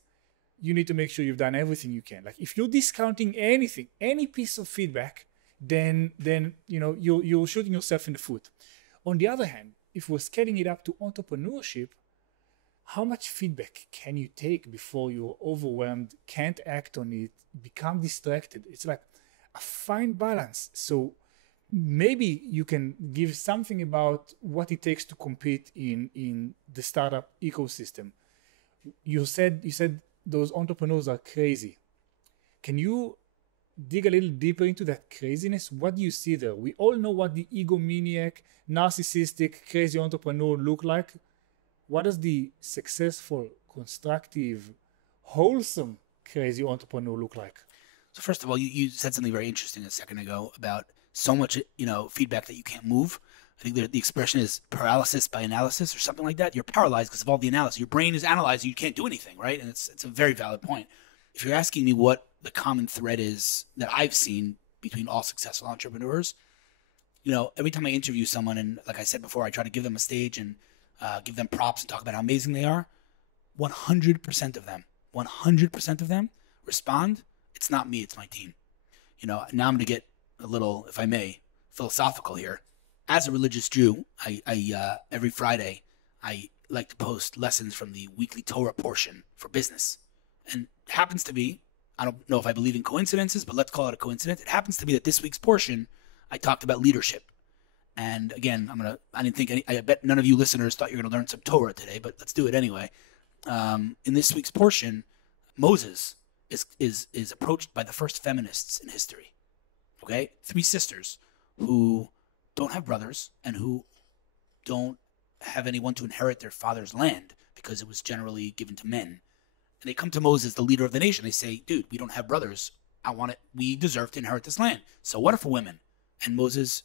you need to make sure you've done everything you can. Like if you're discounting anything, any piece of feedback, then you're shooting yourself in the foot. On the other hand, if we're scaling it up to entrepreneurship, how much feedback can you take before you're overwhelmed, can't act on it, become distracted? It's like a fine balance. So maybe you can give something about what it takes to compete in the startup ecosystem. You said those entrepreneurs are crazy. Can you dig a little deeper into that craziness? What do you see there? We all know what the egomaniac, narcissistic, crazy entrepreneur look like. What does the successful, constructive, wholesome, crazy entrepreneur look like? So first of all, you said something very interesting a second ago about so much, feedback that you can't move. I think the expression is paralysis by analysis or something like that. You're paralyzed because of all the analysis. Your brain is analyzing. You can't do anything, right? And it's a very valid point. If you're asking me what the common thread is that I've seen between all successful entrepreneurs, every time I interview someone, and like I said before, I try to give them a stage and give them props and talk about how amazing they are. 100% of them respond, it's not me, it's my team. Now I'm going to get a little, if I may, philosophical here. As a religious Jew, I every Friday, I like to post lessons from the weekly Torah portion for business. And it happens to be, I don't know if I believe in coincidences, but let's call it a coincidence. It happens to be that this week's portion, I talked about leadership. And again, I bet none of you listeners thought you were going to learn some Torah today, but let's do it anyway. In this week's portion, Moses is approached by the first feminists in history. Okay? 3 sisters who don't have brothers and who don't have anyone to inherit their father's land because it was generally given to men. And they come to Moses, the leader of the nation. They say, dude, we don't have brothers. We deserve to inherit this land. So what if women? And Moses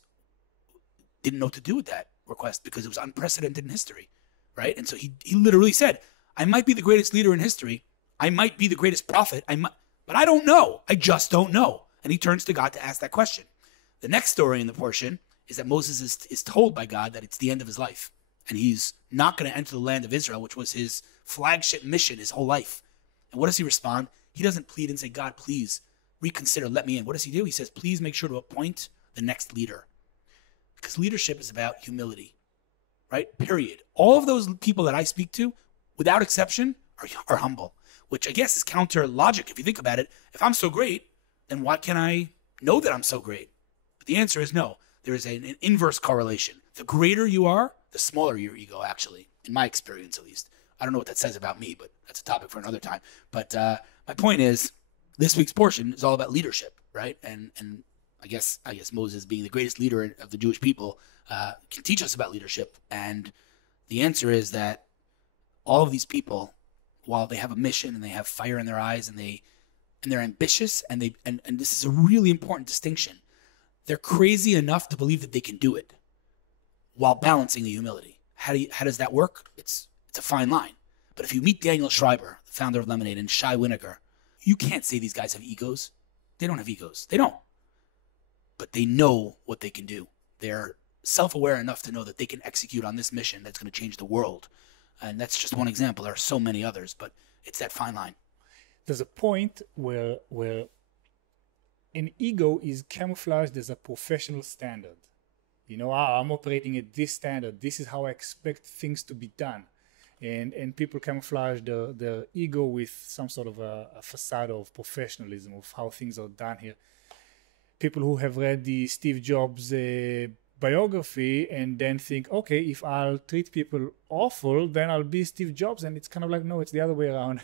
didn't know what to do with that request because it was unprecedented in history, right? And so he literally said, I might be the greatest leader in history. I might be the greatest prophet. But I don't know. I just don't know. And he turns to God to ask that question. The next story in the portion is that Moses is told by God that it's the end of his life. And he's not going to enter the land of Israel, which was his flagship mission his whole life. And what does he respond? He doesn't plead and say, God, please reconsider, let me in. What does he do? He says, please make sure to appoint the next leader. Because leadership is about humility, right? Period. All of those people that I speak to, without exception, are humble, which I guess is counter logic if you think about it. If I'm so great, then why can't I know that I'm so great? But the answer is no. There is an inverse correlation. The greater you are, the smaller your ego, actually, in my experience at least. I don't know what that says about me, but that's a topic for another time. But my point is, this week's portion is all about leadership, right? And I guess Moses, being the greatest leader of the Jewish people, can teach us about leadership. And the answer is that all of these people, while they have a mission and they have fire in their eyes and they're ambitious and this is a really important distinction, they're crazy enough to believe that they can do it while balancing the humility. How does that work? It's a fine line. But if you meet Daniel Schreiber, the founder of Lemonade, and Shai Winegar, you can't say these guys have egos. They don't have egos. They don't. But they know what they can do. They're self-aware enough to know that they can execute on this mission that's going to change the world. And that's just one example. There are so many others, but it's that fine line. There's a point where an ego is camouflaged as a professional standard. You know, I'm operating at this standard. This is how I expect things to be done. And people camouflage their ego with some sort of a facade of professionalism, of how things are done here. People who have read the Steve Jobs biography and then think, okay, if I'll treat people awful, then I'll be Steve Jobs. And it's kind of like, no, it's the other way around.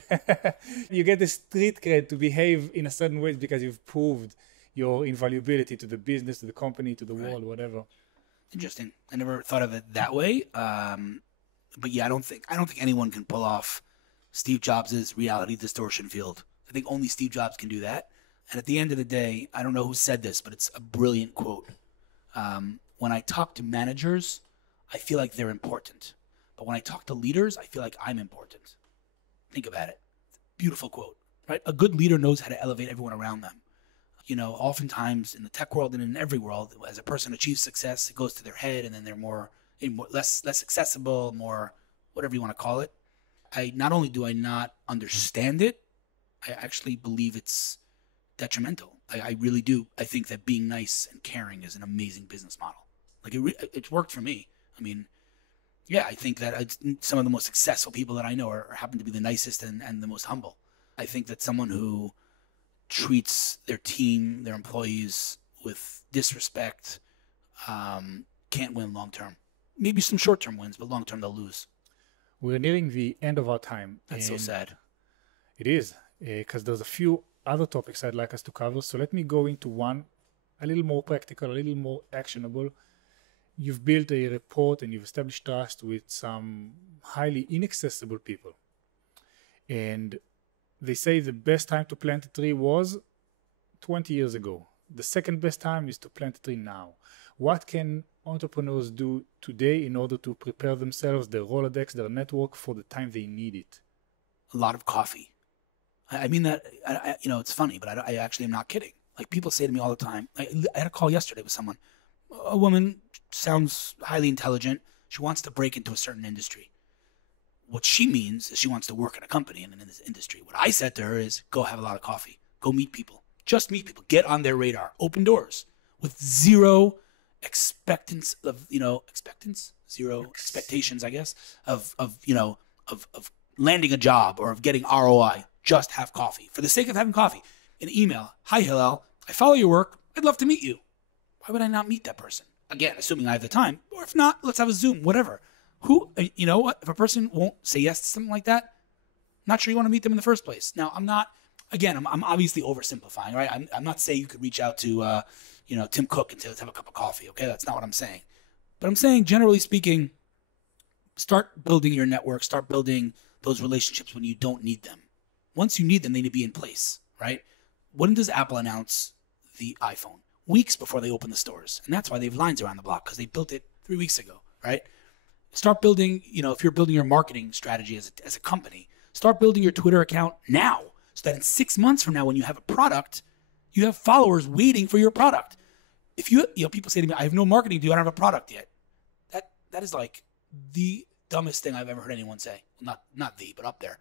You get the street cred to behave in a certain way because you've proved your invaluability to the business, to the company, to the world, whatever. Interesting. I never thought of it that way. But yeah, I don't think anyone can pull off Steve Jobs' reality distortion field. I think only Steve Jobs can do that. And at the end of the day, I don't know who said this, but it's a brilliant quote. When I talk to managers, I feel like they're important. But when I talk to leaders, I feel like I'm important. Think about it. Beautiful quote, right? A good leader knows how to elevate everyone around them. You know, oftentimes in the tech world and in every world, as a person achieves success, it goes to their head and then they're less accessible, more whatever you want to call it. Not only do I not understand it, I actually believe it's detrimental. I really do. I think that being nice and caring is an amazing business model. Like it's worked for me. I mean, yeah, I think that some of the most successful people that I know happen to be the nicest and the most humble. I think that someone who treats their team, their employees with disrespect, can't win long term. Maybe some short term wins, but long term they'll lose. We're nearing the end of our time. That's so sad. It is, because there's a few other topics I'd like us to cover. So let me go into one a little more practical, a little more actionable. You've built a rapport and you've established trust with some highly inaccessible people. And they say the best time to plant a tree was 20 years ago. The second best time is to plant a tree now. What can entrepreneurs do today in order to prepare themselves, their Rolodex, their network for the time they need it? A lot of coffee. I mean that, it's funny, but I actually am not kidding. Like people say to me all the time, I had a call yesterday with someone. A woman sounds highly intelligent. She wants to break into a certain industry. What she means is she wants to work in a company and in this industry. What I said to her is go have a lot of coffee. Go meet people. Just meet people. Get on their radar. Open doors with zero expectations, I guess, of landing a job or of getting ROI. Just have coffee. For the sake of having coffee. An email. Hi, Hillel. I follow your work. I'd love to meet you. Why would I not meet that person? Again, assuming I have the time. Or if not, let's have a Zoom, whatever. You know what? If a person won't say yes to something like that, not sure you want to meet them in the first place. Now, I'm obviously oversimplifying, right? I'm not saying you could reach out to, Tim Cook and say, let's have a cup of coffee. Okay. That's not what I'm saying. But I'm saying, generally speaking, start building your network, start building those relationships when you don't need them. once you need them, they need to be in place, right? When does Apple announce the iPhone? Weeks before they open the stores. And that's why they have lines around the block, because they built it 3 weeks ago, right? Start building, if you're building your marketing strategy as a company, start building your Twitter account now, so that in 6 months from now, when you have a product, you have followers waiting for your product. If people say to me, I have no marketing, I don't have a product yet. That is like the dumbest thing I've ever heard anyone say. Not the, but up there.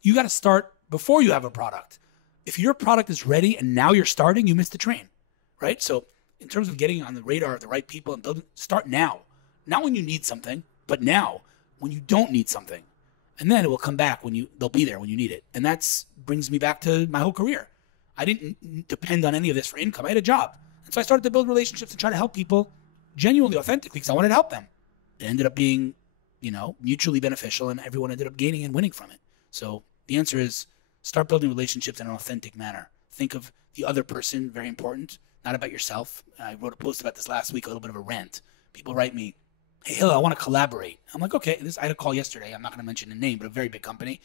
You got to start before you have a product. If your product is ready and now you're starting, you missed the train, right? So in terms of getting on the radar of the right people and building, start now. Not when you need something, but now when you don't need something. And then it will come back they'll be there when you need it. And that brings me back to my whole career. I didn't depend on any of this for income. I had a job. And so I started to build relationships and try to help people genuinely, authentically, because I wanted to help them. It ended up being, mutually beneficial, and everyone ended up gaining and winning from it. So the answer is start building relationships in an authentic manner. Think of the other person, very important, not about yourself. I wrote a post about this last week, a little bit of a rant. People write me, hey, Hillel, I want to collaborate. I'm like, okay. I had a call yesterday. I'm not going to mention the name, but a very big company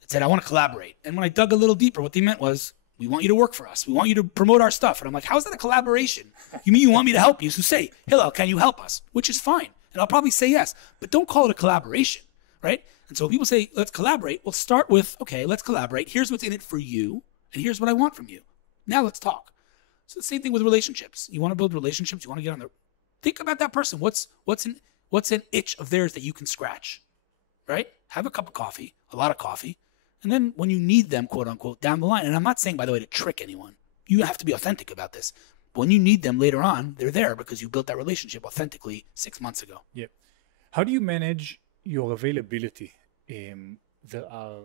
that said, I want to collaborate. And when I dug a little deeper, what they meant was, we want you to work for us. We want you to promote our stuff. And I'm like, how is that a collaboration? You mean you want me to help you? So say, Hillel, can you help us? Which is fine. And I'll probably say yes. But don't call it a collaboration, right? And so people say, let's collaborate. We'll start with, okay, let's collaborate. Here's what's in it for you. And here's what I want from you. Now let's talk. So the same thing with relationships. You want to build relationships. You want to get on there. Think about that person. What's an itch of theirs that you can scratch, right? Have a cup of coffee, a lot of coffee. And then when you need them, quote unquote, down the line, and I'm not saying, by the way, to trick anyone. You have to be authentic about this. When you need them later on, they're there because you built that relationship authentically 6 months ago. Yeah. How do you manage your availability? There are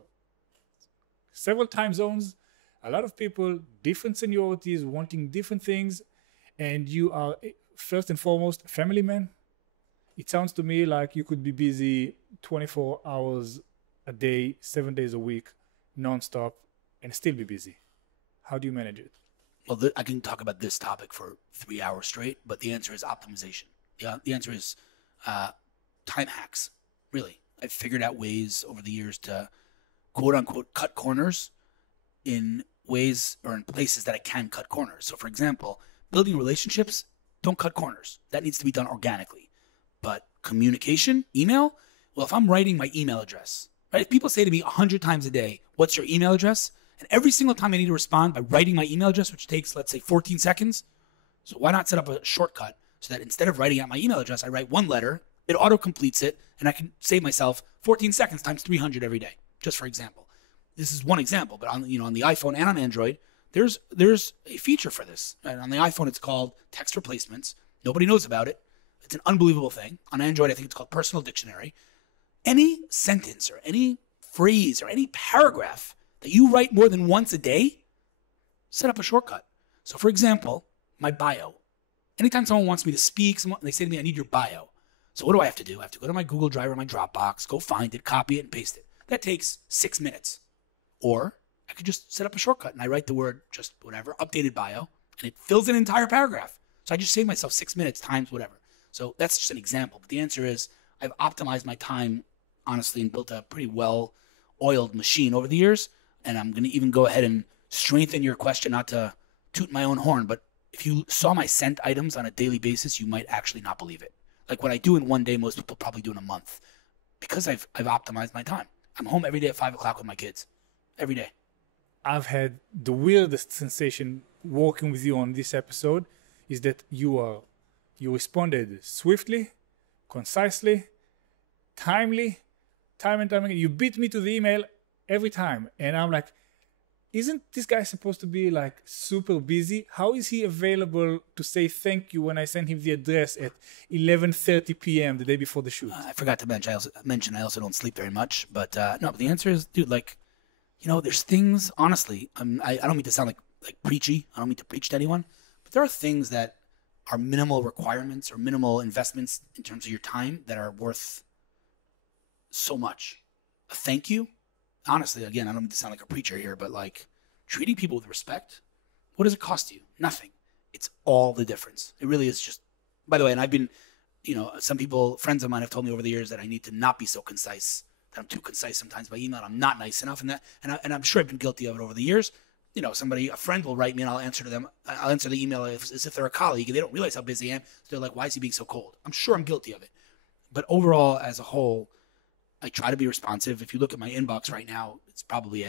several time zones, a lot of people, different seniorities, wanting different things, and you are, first and foremost, a family man. It sounds to me like you could be busy 24 hours a day, 7 days a week, nonstop, and still be busy. How do you manage it? Well, I can talk about this topic for 3 hours straight, but the answer is optimization. The answer is time hacks, really. I've figured out ways over the years to, quote unquote, cut corners in ways or in places that I can cut corners. So, for example, building relationships, don't cut corners. That needs to be done organically. But communication, email, well, if I'm writing my email address, right? If people say to me 100 times a day, what's your email address? And every single time I need to respond by writing my email address, which takes, let's say, 14 seconds. So why not set up a shortcut so that instead of writing out my email address, I write one letter, it auto-completes it, and I can save myself 14 seconds times 300 every day, just for example. This is one example, but on the iPhone and on Android, there's a feature for this. And on the iPhone, it's called text replacements. Nobody knows about it. It's an unbelievable thing. On Android, I think it's called Personal Dictionary. Any sentence or any phrase or any paragraph that you write more than once a day, set up a shortcut. So for example, my bio. Anytime someone wants me to speak, they say to me, I need your bio. So what do I have to do? I have to go to my Google Drive or my Dropbox, go find it, copy it, and paste it. That takes 6 minutes. Or I could just set up a shortcut and I write the word, just whatever, updated bio, and it fills an entire paragraph. So I just save myself 6 minutes times whatever. So that's just an example. But the answer is I've optimized my time, honestly, and built a pretty well-oiled machine over the years. And I'm going to even go ahead and strengthen your question, not to toot my own horn, but if you saw my sent items on a daily basis, you might actually not believe it. Like what I do in one day, most people probably do in a month, because I've optimized my time. I'm home every day at 5 o'clock with my kids, every day. I've had the weirdest sensation working with you on this episode is that you responded swiftly, concisely, timely, time and time again. You beat me to the email every time. And I'm like, isn't this guy supposed to be like super busy? How is he available to say thank you when I send him the address at 11:30 p.m. the day before the shoot? I forgot to mention, I also don't sleep very much. But no, but the answer is, dude, like, there's things, honestly, I don't mean to sound like preachy. I don't mean to preach to anyone. But there are things that are minimal requirements or minimal investments in terms of your time that are worth so much. A thank you. Honestly, again, I don't mean to sound like a preacher here, but like treating people with respect, what does it cost you? Nothing. It's all the difference. It really is just, by the way, and I've been, some people, friends of mine have told me over the years that I need to not be so concise that I'm too concise sometimes by email. I'm not nice enough, and I'm sure I've been guilty of it over the years. You know, a friend will write me and I'll answer to them. I'll answer the email as if they're a colleague. They don't realize how busy I am. So they're like, why is he being so cold? I'm sure I'm guilty of it. But overall, as a whole, I try to be responsive. If you look at my inbox right now, it's probably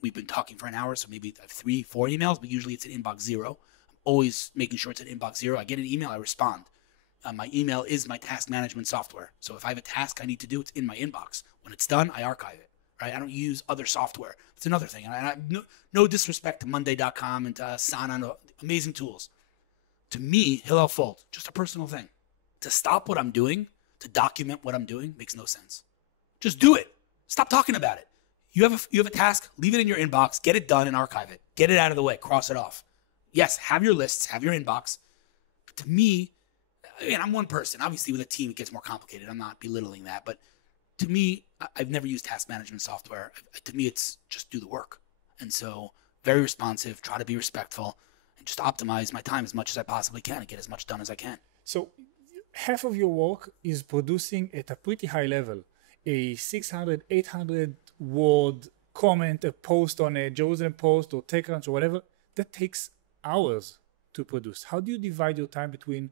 we've been talking for an hour, so maybe I have 3-4 emails, but usually it's at inbox 0. I'm always making sure it's at inbox 0. I get an email, I respond. My email is my task management software. So if I have a task I need to do, it's in my inbox. When it's done, I archive it. Right? I don't use other software. That's another thing. And I no disrespect to Monday.com and to Asana, amazing tools. To me, Hillel Fuld, just a personal thing. To stop what I'm doing, to document what I'm doing, makes no sense. Just do it. Stop talking about it. You have a task, leave it in your inbox, get it done and archive it. Get it out of the way, cross it off. Yes, have your lists, have your inbox. But to me, again, I'm one person. Obviously, with a team, it gets more complicated. I'm not belittling that. But to me, I've never used task management software. To me, it's just do the work. And so very responsive, try to be respectful, and just optimize my time as much as I possibly can and get as much done as I can. So half of your work is producing at a pretty high level. A 600, 800 word comment, a post on a Jerusalem Post or TechCrunch or whatever, that takes hours to produce. How do you divide your time between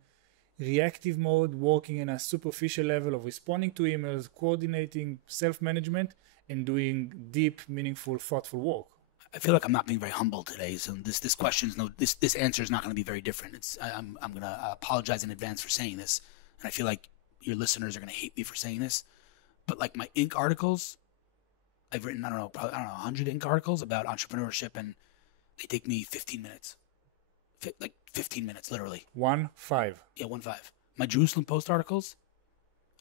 reactive mode, working in a superficial level of responding to emails, coordinating self-management, and doing deep, meaningful, thoughtful work? I feel like I'm not being very humble today, so this answer is not going to be very different. I'm going to apologize in advance for saying this, and I feel like your listeners are going to hate me for saying this, but like my Inc. articles, I've written, 100 Inc. articles about entrepreneurship, and they take me 15 minutes. 15 minutes, literally. 1-5. Yeah, 1-5. My Jerusalem Post articles,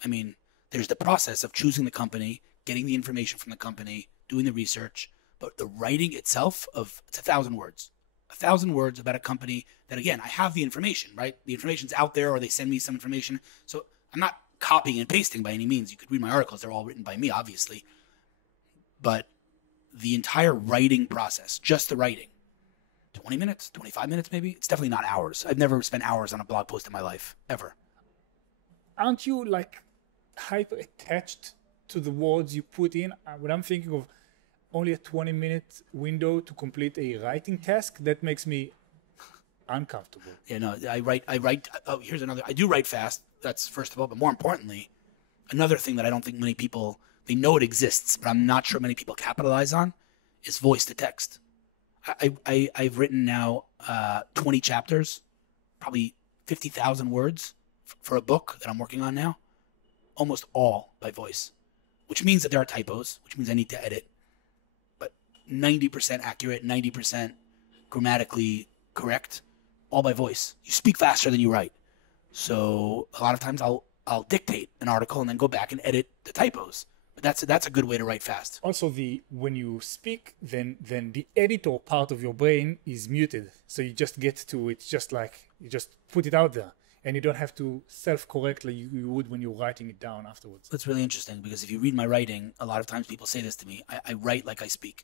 I mean, there's the process of choosing the company, getting the information from the company, doing the research, but the writing itself it's 1,000 words. 1,000 words about a company that, again, I have the information, right? The information's out there, or they send me some information. So I'm not copying and pasting by any means. You could read my articles. They're all written by me, obviously. But the entire writing process, just the writing, 20 minutes, 25 minutes maybe. It's definitely not hours. I've never spent hours on a blog post in my life, ever. Aren't you like hyper attached to the words you put in? When I'm thinking of only a 20-minute window to complete a writing task, that makes me uncomfortable. Yeah, no, I write. Oh, here's another. I do write fast. That's first of all, but more importantly, another thing that I don't think many people, they know it exists, but I'm not sure many people capitalize on, is voice to text. I've written now 20 chapters, probably 50,000 words for a book that I'm working on now, almost all by voice, which means that there are typos, which means I need to edit, but 90% accurate, 90% grammatically correct, all by voice. You speak faster than you write. So a lot of times I'll dictate an article and then go back and edit the typos. But that's a good way to write fast. Also, when you speak, then the editor part of your brain is muted. So you just get to it, just like you just put it out there, and you don't have to self-correct like you would when you're writing it down afterwards. That's really interesting, because if you read my writing, a lot of times people say this to me. I write like I speak,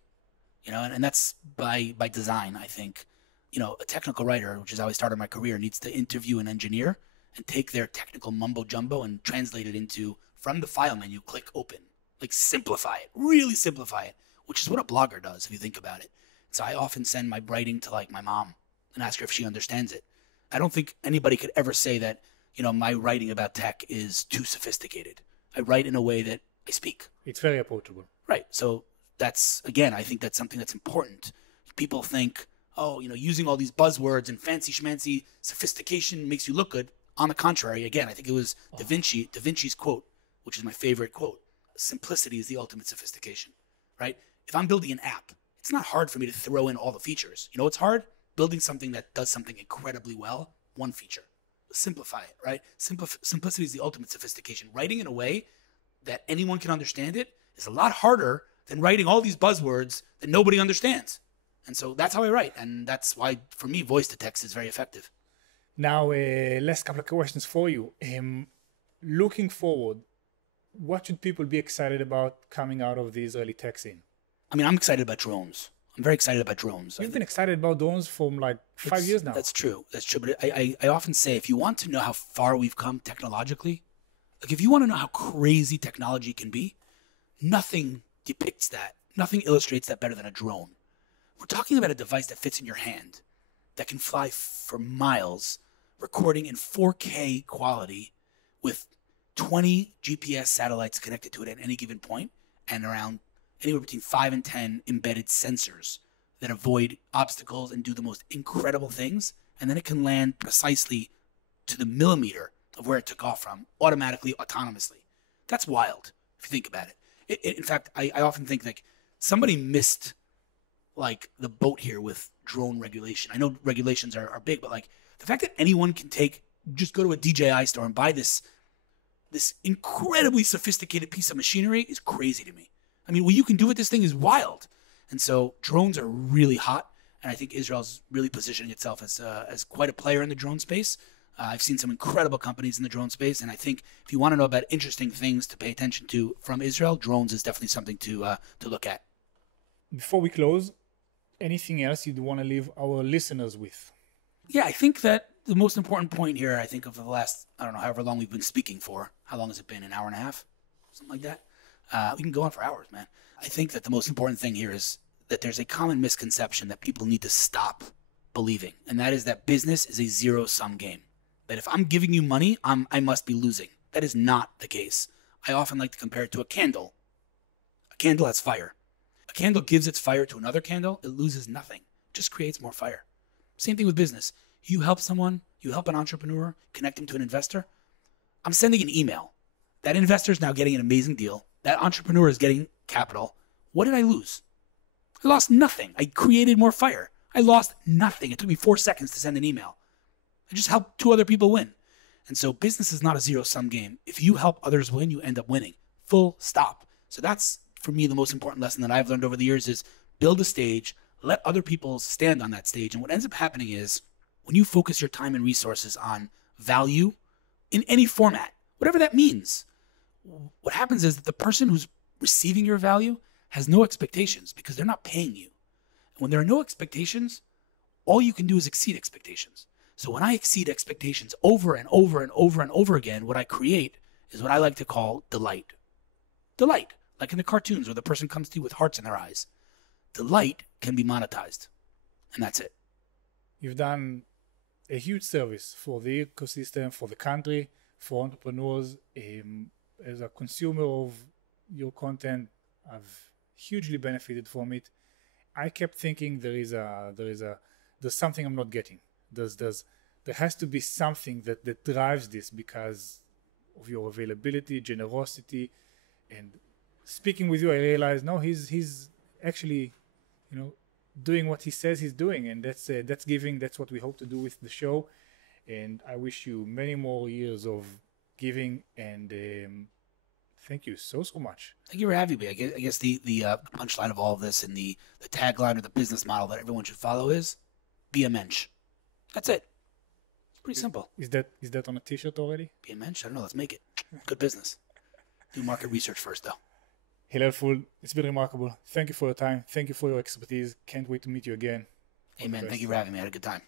and that's by design, I think. A technical writer, which is how I started my career, needs to interview an engineer and take their technical mumbo jumbo and translate it into, from the file menu, click open. Like simplify it, really simplify it, which is what a blogger does if you think about it. So I often send my writing to like my mom and ask her if she understands it. I don't think anybody could ever say that, my writing about tech is too sophisticated. I write in a way that I speak. It's very approachable. Right. So that's, again, I think that's something that's important. People think, using all these buzzwords and fancy schmancy sophistication makes you look good. On the contrary, again, I think it was Da Vinci's quote, which is my favorite quote. Simplicity is the ultimate sophistication, right? If I'm building an app, it's not hard for me to throw in all the features. It's hard? Building something that does something incredibly well, one feature. Simplify it, right? Simplicity is the ultimate sophistication. Writing in a way that anyone can understand it is a lot harder than writing all these buzzwords that nobody understands. And so that's how I write. And that's why, for me, voice to text is very effective. Now, last couple of questions for you. Looking forward, what should people be excited about coming out of the Israeli tech scene? I mean, I'm excited about drones. I'm very excited about drones. You've been excited about drones for like 5 years now. That's true. But I often say, if you want to know how far we've come technologically, like if you want to know how crazy technology can be, Nothing depicts that. Nothing illustrates that better than a drone. We're talking about a device that fits in your hand, that can fly for miles, recording in 4K quality with 20 GPS satellites connected to it at any given point, and around anywhere between 5 and 10 embedded sensors that avoid obstacles and do the most incredible things. And then it can land precisely to the millimeter of where it took off from, automatically, autonomously. That's wild, if you think about it. In fact, I often think like somebody missed like the boat here with drone regulation. I know regulations are big, but like the fact that anyone can just go to a DJI store and buy this incredibly sophisticated piece of machinery is crazy to me. I mean, what you can do with this thing is wild. And so drones are really hot, and I think Israel's really positioning itself as quite a player in the drone space. I've seen some incredible companies in the drone space, and I think if you want to know about interesting things to pay attention to from Israel, drones is definitely something to look at. Before we close, anything else you'd want to leave our listeners with? Yeah, I think that the most important point here, I think of the last, I don't know, however long we've been speaking for. How long has it been? An hour and a half? Something like that? We can go on for hours, man. I think that the most important thing here is that there's a common misconception that people need to stop believing, and that is that business is a zero-sum game. That if I'm giving you money, I must be losing. That is not the case. I often like to compare it to a candle. A candle has fire. A candle gives its fire to another candle, it loses nothing. It just creates more fire. Same thing with business. You help someone, you help an entrepreneur, connect him to an investor. I'm sending an email. That investor is now getting an amazing deal. That entrepreneur is getting capital. What did I lose? I lost nothing. I created more fire. I lost nothing. It took me 4 seconds to send an email. I just helped 2 other people win. And so business is not a zero-sum game. If you help others win, you end up winning. Full stop. So that's, for me, the most important lesson that I've learned over the years is build a stage, let other people stand on that stage. And what ends up happening is when you focus your time and resources on value in any format, whatever that means, what happens is that the person who's receiving your value has no expectations because they're not paying you. And when there are no expectations, all you can do is exceed expectations. So when I exceed expectations over and over and over and over again, what I create is what I like to call delight. Delight, like in the cartoons where the person comes to you with hearts in their eyes. Delight can be monetized, and that's it. You've done a huge service for the ecosystem, for the country, for entrepreneurs. As a consumer of your content, I've hugely benefited from it. I kept thinking there's something I'm not getting. There has to be something that drives this because of your availability, generosity, and speaking with you, I realized no, he's actually, doing what he says he's doing, and that's giving. That's what we hope to do with the show, and I wish you many more years of giving, and thank you so much. Thank you for having me. I guess the punchline of all of this and the tagline or the business model that everyone should follow is be a mensch. That's it. It's pretty simple. Is that on a t-shirt already? Be a mensch? I don't know. Let's make it. Good business. Do market research first, though. Hillel Fuld, it's been remarkable. Thank you for your time. Thank you for your expertise. Can't wait to meet you again. Amen. Thank you for having me. I had a good time.